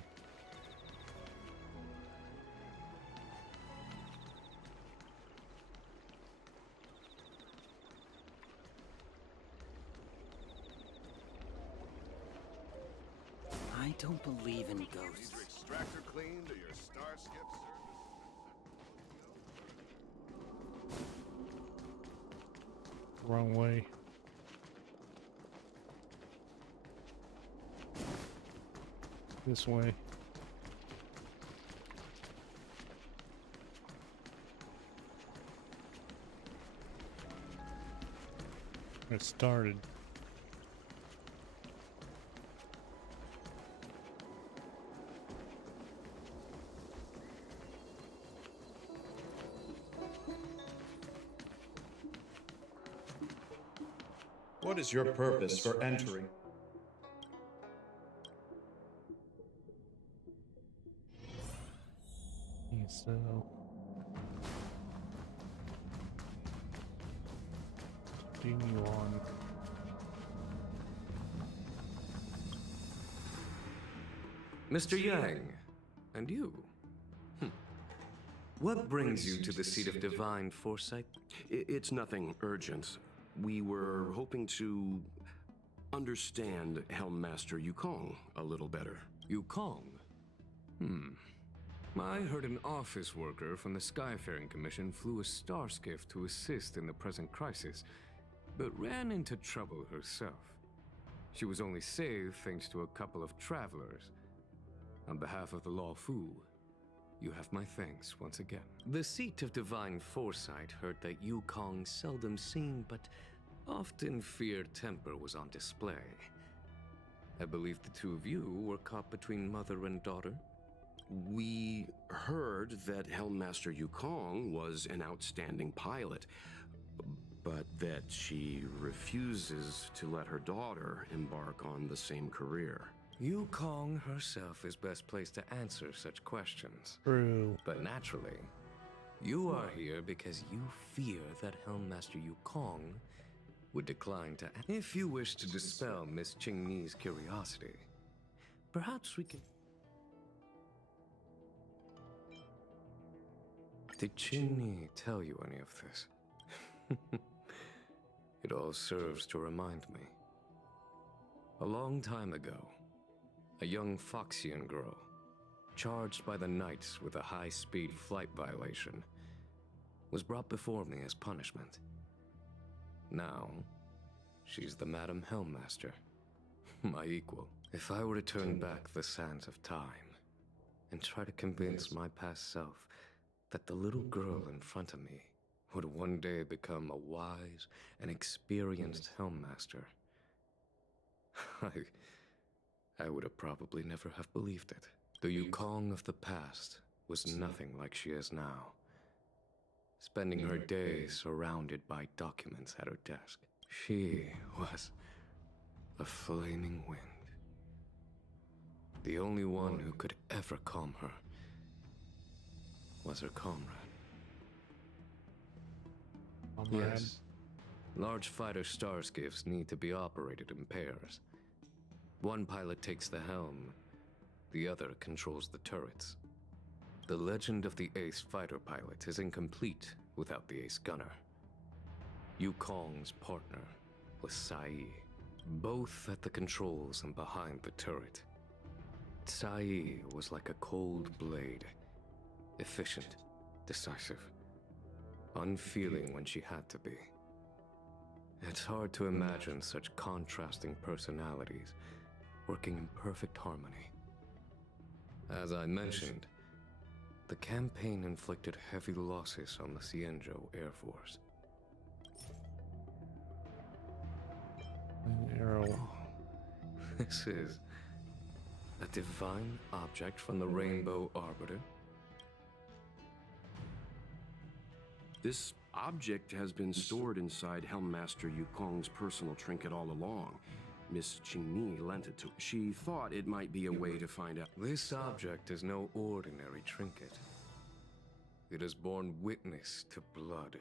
I don't believe in ghosts. Need your extractor cleaned or your Starskip Wrong way. This way. It started. What is your purpose for entering? So... Continue on. Mr. Yang, and you? What brings you to the seat of Divine Foresight? It's nothing urgent. We were hoping to understand Helmmaster Yukong a little better. Yukong? I heard an office worker from the Skyfaring Commission flew a Starskiff to assist in the present crisis, but ran into trouble herself. She was only saved thanks to a couple of travelers. On behalf of the Law Fu, you have my thanks once again. The seat of Divine Foresight heard that Yukong's seldom seen but often feared temper was on display. I believe the two of you were caught between mother and daughter. We heard that Helmmaster Yukong was an outstanding pilot, but that she refuses to let her daughter embark on the same career. Yukong herself is best placed to answer such questions. True. But naturally, you are here because you fear that Helmmaster Yukong would decline to. If you wish to dispel Miss Qingni's curiosity, perhaps we can. Did Qingni tell you any of this? It all serves to remind me. A long time ago, a young Foxian girl, charged by the Knights with a high-speed flight violation, was brought before me as punishment. Now, she's the Madam Helmmaster, my equal. If I were to turn back the sands of time and try to convince my past self that the little girl in front of me would one day become a wise and experienced Helmmaster, I would have probably never have believed it. The Yukong of the past was nothing like she is now, spending her days surrounded by documents at her desk. She was a flaming wind. The only one who could ever calm her was her comrade. Yes. Large fighter starscapes need to be operated in pairs. One pilot takes the helm, the other controls the turrets. The legend of the ace fighter pilot is incomplete without the ace gunner. Yukong's partner was Sai, both at the controls and behind the turret. Sai was like a cold blade, efficient, decisive, unfeeling when she had to be. It's hard to imagine such contrasting personalities working in perfect harmony. As I mentioned, the campaign inflicted heavy losses on the xianzhou Air Force. An arrow. This is a divine object from the Rainbow Arbiter. This object has been stored inside Helmmaster Yukong's personal trinket all along. Miss Qingni lent it to her. She thought it might be a way to find out. This object is no ordinary trinket. It has borne witness to blood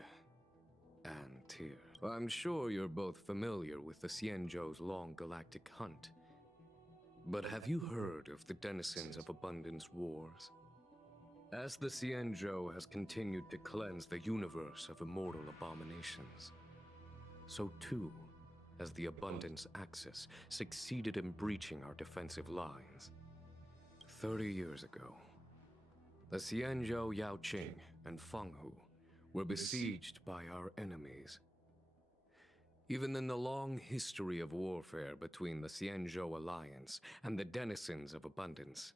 and tears. I'm sure you're both familiar with the xianzhou's long galactic hunt. But have you heard of the denizens of Abundance Wars? As the xianzhou has continued to cleanse the universe of immortal abominations, so too has the Abundance Axis succeeded in breaching our defensive lines. 30 years ago, the xianzhou Yaoqing and Fenghu were besieged by our enemies. Even in the long history of warfare between the Xianzhou Alliance and the denizens of Abundance,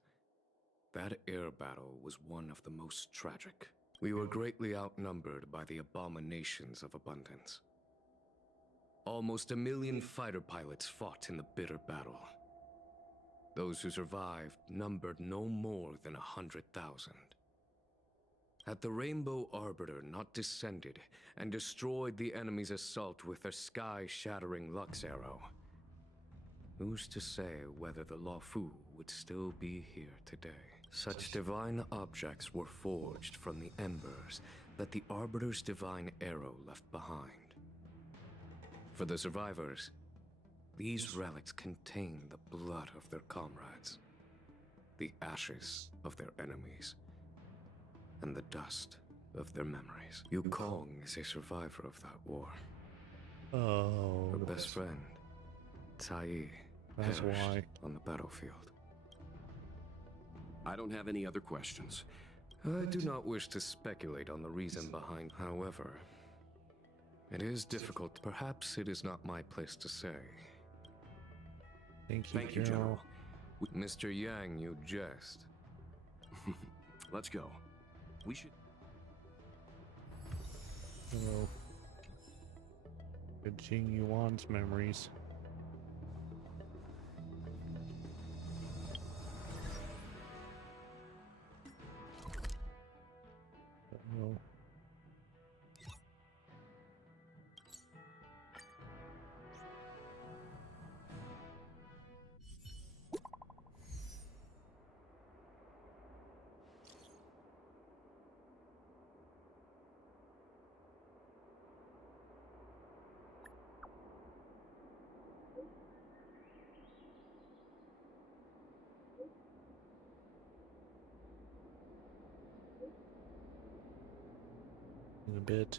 that air battle was one of the most tragic. We were greatly outnumbered by the abominations of Abundance. Almost 1 million fighter pilots fought in the bitter battle. Those who survived numbered no more than 100,000. Had the Rainbow Arbiter not descended and destroyed the enemy's assault with her sky-shattering Lux Arrow, who's to say whether the Luofu would still be here today? Such divine objects were forged from the embers that the Arbiter's divine arrow left behind. For the survivors, these relics contain the blood of their comrades, the ashes of their enemies, and the dust of their memories. Yukong is a survivor of that war. Oh. Her best friend, Tai, That's perished why. on the battlefield. I don't have any other questions. I do not wish to speculate on the reason behind. However, it is difficult. Perhaps it is not my place to say. Thank you, General. Mr. Yang, you jest. Let's go. We should... Hello. Good Jing Yuan's memories. Hello. in a bit.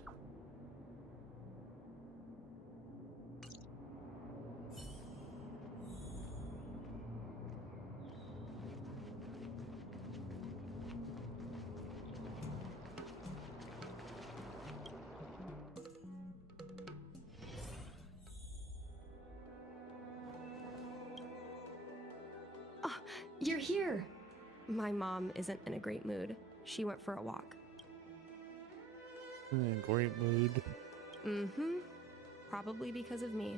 You're here! My mom isn't in a great mood. She went for a walk. In a great mood. Mm-hmm. Probably because of me.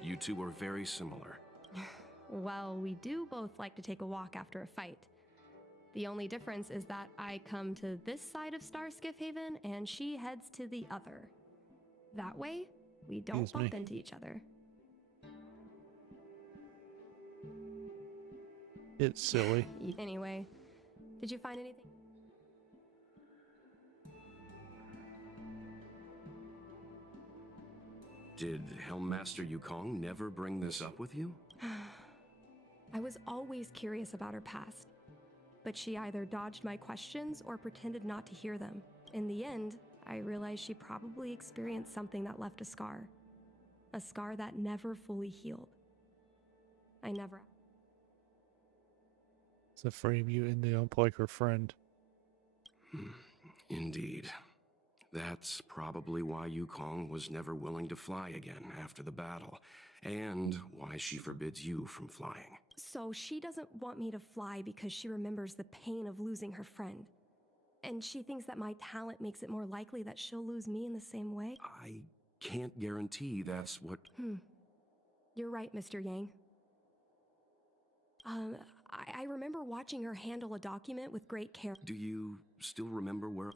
You two are very similar. Well, we do both like to take a walk after a fight. The only difference is that I come to this side of Starskiff Haven and she heads to the other. That way, we don't bump into each other. It's silly. Anyway, did you find anything? Did Helmmaster Yukong never bring this up with you? I was always curious about her past, but she either dodged my questions or pretended not to hear them. In the end, I realized she probably experienced something that left a scar that never fully healed. I never... To frame you ended up like her friend. Indeed. That's probably why Yukong was never willing to fly again after the battle, and why she forbids you from flying. So she doesn't want me to fly because she remembers the pain of losing her friend. And she thinks that my talent makes it more likely that she'll lose me in the same way? I can't guarantee that's what... You're right, Mr. Yang. I remember watching her handle a document with great care. Do you still remember where...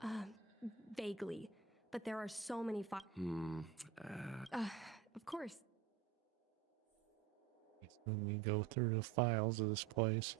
Vaguely. But there are so many of course. Let me go through the files of this place.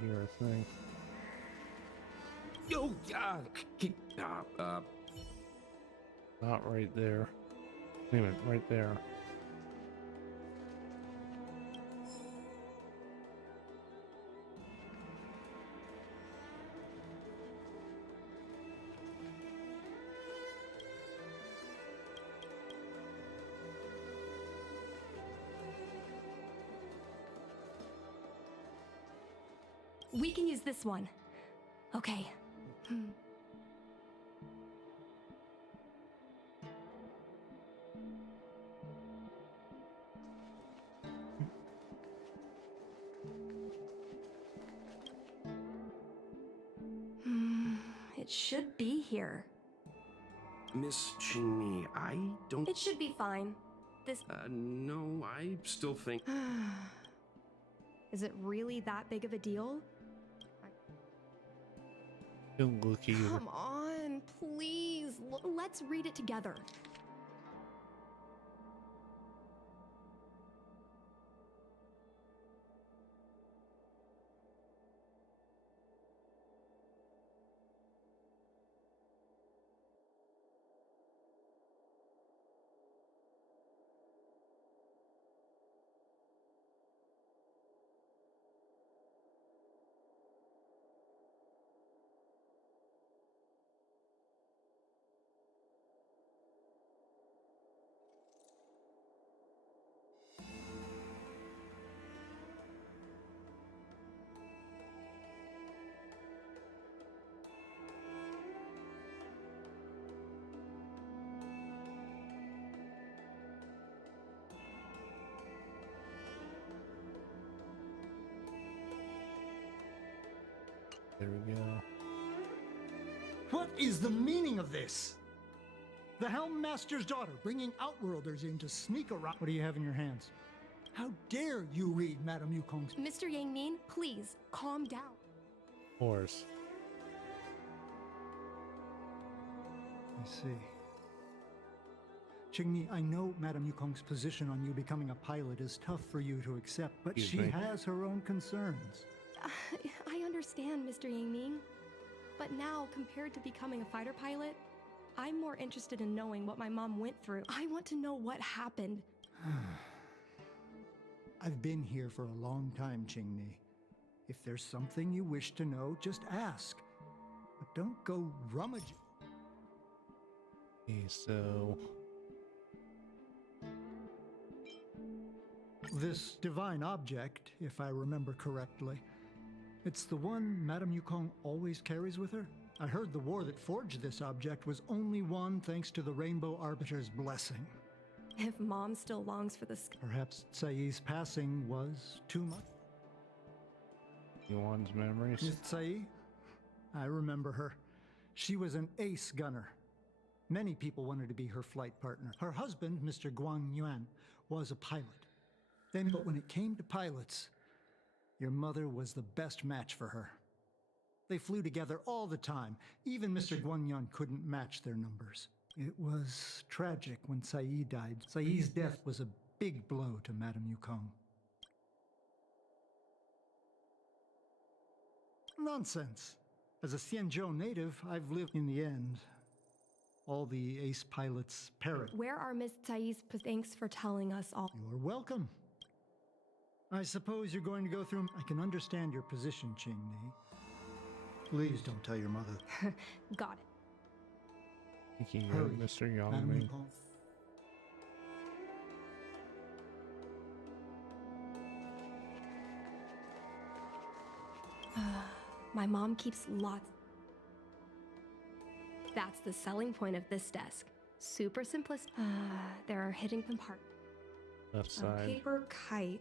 Here, I think. Yo, Not right there. Wait a minute, right there. We can use this one. Okay. It should be here. Miss Qingmi, I don't... It should be fine. This... no, I still think... Is it really that big of a deal? Don't look either. Come on, please. Let's read it together. There we go. What is the meaning of this? The Helmmaster's daughter bringing Outworlders in to sneak around. What do you have in your hands? How dare you read Madame Yukong's... Mr. Yang Min, please, calm down. Of course. I see. Qingni, I know Madame Yukong's position on you becoming a pilot is tough for you to accept, but she has her own concerns. I understand, Mr. Yingming. But now, compared to becoming a fighter pilot, I'm more interested in knowing what my mom went through. I want to know what happened. I've been here for a long time, Qingni. If there's something you wish to know, just ask. But don't go rummaging. Okay, so... This divine object, if I remember correctly, it's the one Madame Yukong always carries with her? I heard the war that forged this object was only won thanks to the Rainbow Arbiter's blessing. If Mom still longs for the sky... Perhaps Tsai's passing was too much. Yuan's memories? Miss Tsai? I remember her. She was an ace gunner. Many people wanted to be her flight partner. Her husband, Mr. Guang Yuan, was a pilot. But when it came to pilots, your mother was the best match for her. They flew together all the time. Even Mr. Guanyan couldn't match their numbers. It was tragic when Tsai died. Tsai's death was a big blow to Madame Yukong. Nonsense. As a Xianzhou native, I've lived in the end. All the ace pilots perished. Where are Miss Tsai's... Thanks for telling us all. You're welcome. I suppose you're going to go through... I can understand your position, Qingni. Please don't tell your mother. Got it. Thank you, Mr. Yangming. My mom keeps lots... That's the selling point of this desk. Super simplistic. There are hidden compartments. Left side. A paper kite.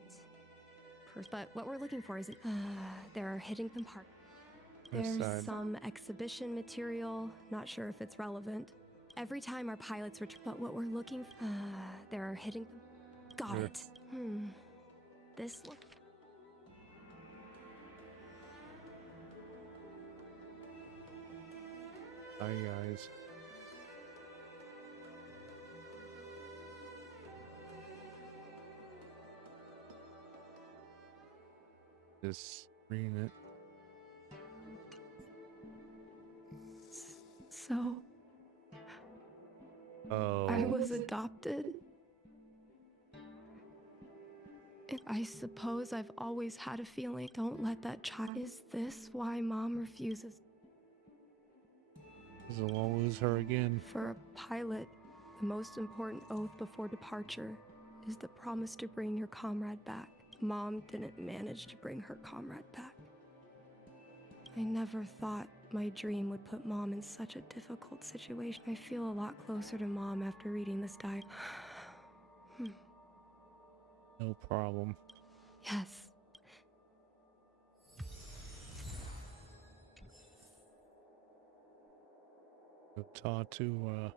But what we're looking for is... there are hidden compartments. There's some exhibition material. Not sure if it's relevant. Every time our pilots return... But what we're looking for... there are hidden... Got it. This look... Hi, guys. Just reading it. So... Oh. I was adopted. And I suppose I've always had a feeling, don't let that child... Is this why Mom refuses? Because I won't lose her again. For a pilot, the most important oath before departure is the promise to bring your comrade back. Mom didn't manage to bring her comrade back. I never thought my dream would put Mom in such a difficult situation. I feel a lot closer to Mom after reading this diary. No problem. Yes. Talk to,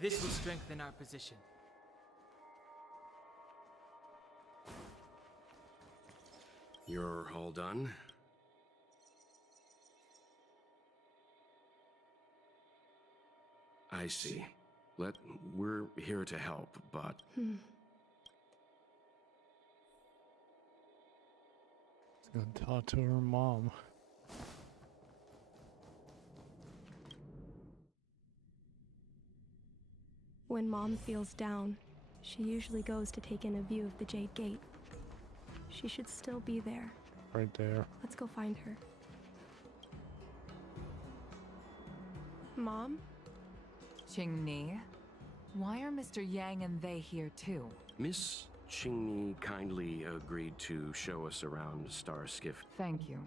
This will strengthen our position. You're all done? I see. We're here to help, but... gonna talk to her mom. When Mom feels down, she usually goes to take in a view of the Jade Gate. She should still be there. Right there. Let's go find her. Mom? Qingni, why are Mr. Yang and they here too? Miss Qingni kindly agreed to show us around Star Skiff. Thank you.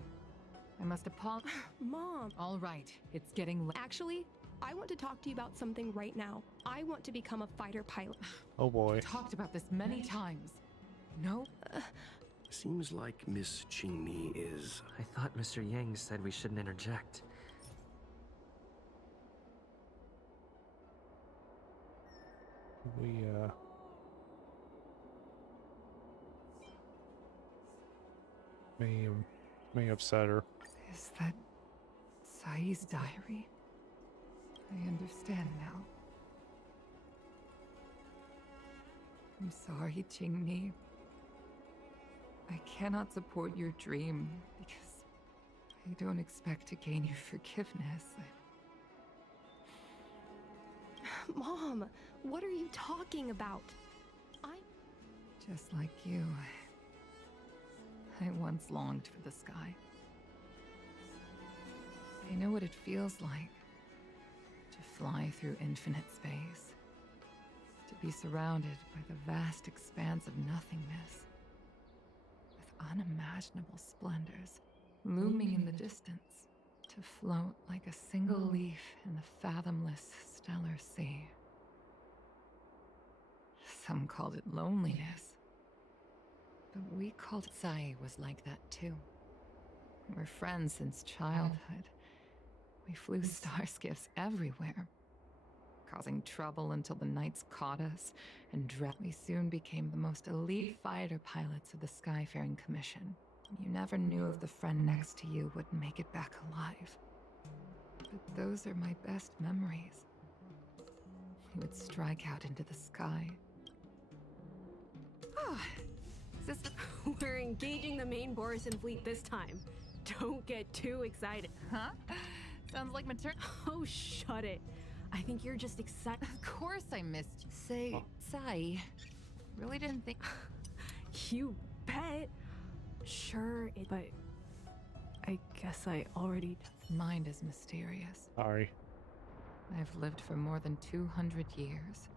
I must apologize. Mom! All right, it's getting late. Actually, I want to talk to you about something right now. I want to become a fighter pilot. Oh boy. We've talked about this many times. No? Seems like Miss Qingni is... I thought Mr. Yang said we shouldn't interject. We, may upset her. Is that Tsai's diary? I understand now. I'm sorry, Qingni. I cannot support your dream because I don't expect to gain your forgiveness. Mom, what are you talking about? Just like you, I once longed for the sky. I know what it feels like to fly through infinite space, to be surrounded by the vast expanse of nothingness, with unimaginable splendors looming in the distance, to float like a single leaf in the fathomless stellar sea. Some called it loneliness, but we called it Sai was like that too. We're friends since childhood. We flew star skiffs everywhere, causing trouble until the knights caught us and we soon became the most elite fighter pilots of the Skyfaring Commission. You never knew if the friend next to you would make it back alive. But those are my best memories. We would strike out into the sky. We're engaging the main Borison fleet this time. Don't get too excited. Huh? Sounds like Oh, shut it. I think you're just excited. Of course I missed you. Say, Sai, really didn't think... You bet. Sure, but I guess I already... Mind is mysterious. Sorry. I've lived for more than 200 years.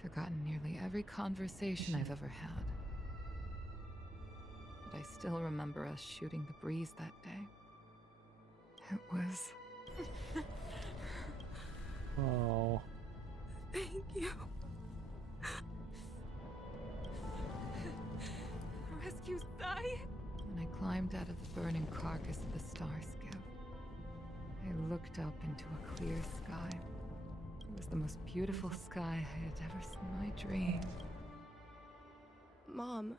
Forgotten nearly every conversation I've ever had. But I still remember us shooting the breeze that day. It was... Oh. Thank you. Rescue Sai? When I climbed out of the burning carcass of the star skiff, I looked up into a clear sky. It was the most beautiful sky I had ever seen in my dream. Mom,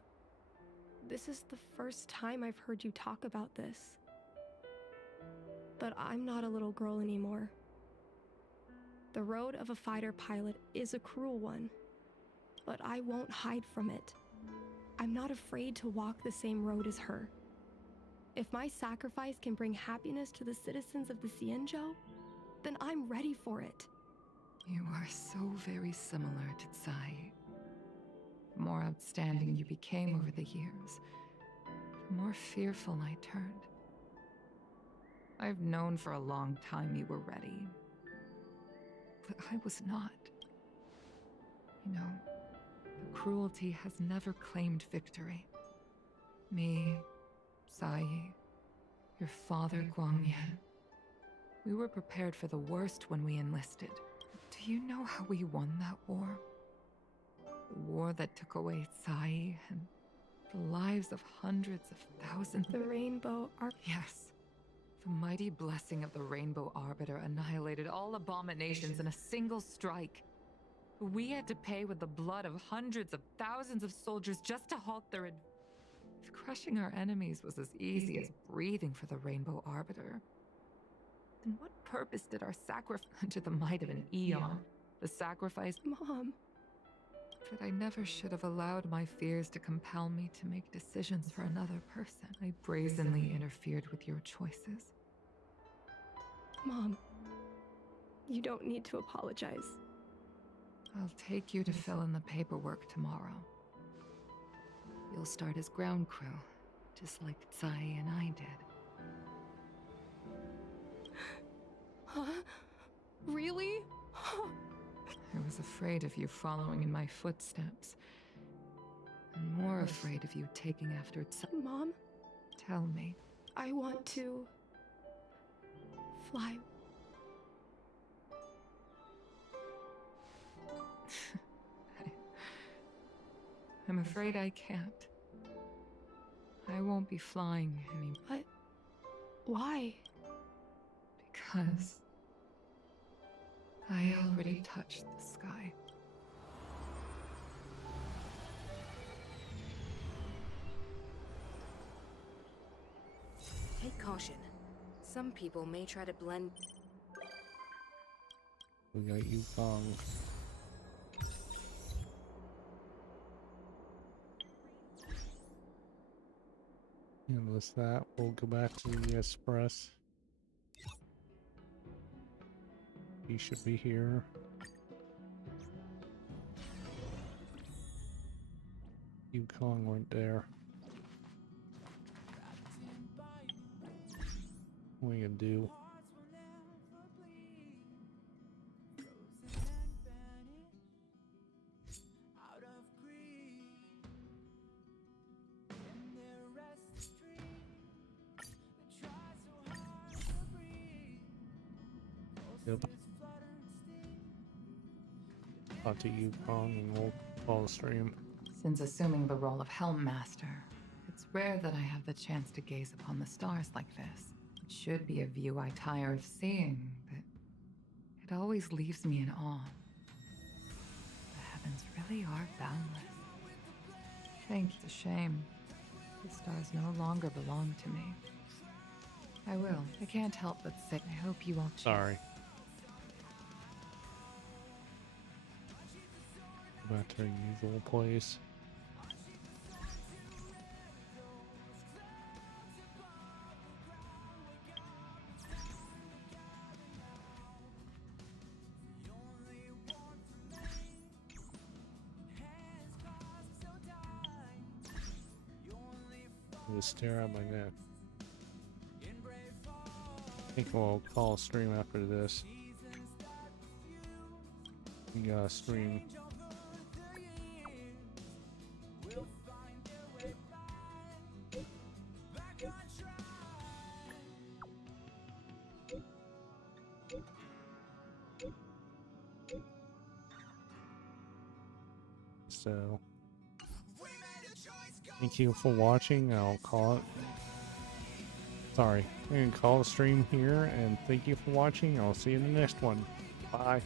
this is the first time I've heard you talk about this. But I'm not a little girl anymore. The road of a fighter pilot is a cruel one, but I won't hide from it. I'm not afraid to walk the same road as her. If my sacrifice can bring happiness to the citizens of the xianzhou, then I'm ready for it. You are so very similar to Tsai. The more outstanding you became over the years, the more fearful I turned. I've known for a long time you were ready, but I was not. You know, the cruelty has never claimed victory. Me, Sai, your father Guangyan, we were prepared for the worst when we enlisted. Do you know how we won that war? The war that took away Sai and the lives of hundreds of thousands. The Rainbow Yes. The mighty blessing of the Rainbow Arbiter annihilated all abominations in a single strike. We had to pay with the blood of hundreds of thousands of soldiers just to halt their If crushing our enemies was as easy as breathing for the Rainbow Arbiter, then what purpose did our sacrifice to the might of an eon? The sacrifice... Mom. But I never should have allowed my fears to compel me to make decisions for another person. I brazenly interfered with your choices. Mom, you don't need to apologize. I'll take you to fill in the paperwork tomorrow. You'll start as ground crew, just like Tsai and I did. Huh? Really? I was afraid of you following in my footsteps. And more afraid of you taking after Tsai. Mom? Tell me. I want to... fly. I'm afraid I can't. I won't be flying anymore. But... why? Because... I already touched the sky. Take caution. Some people may try to blend... We got Yukong. And with that, we'll go back to the Express. He should be here. Yukong went there. What are you gonna do? Yep. Talk to Yukong and we'll call the stream. Since assuming the role of Helm Master, it's rare that I have the chance to gaze upon the stars like this. It should be a view I tire of seeing, but it always leaves me in awe. The heavens really are boundless. Thank you. It's a shame. The stars no longer belong to me. I will. I can't help but say I hope you all... Sorry. Back to our usual place. I'm gonna stare at my neck. I think we'll call a stream after this. We gotta stream. So, thank you for watching. I'll call it. Sorry, I'm gonna call the stream here, and thank you for watching. I'll see you in the next one. Bye.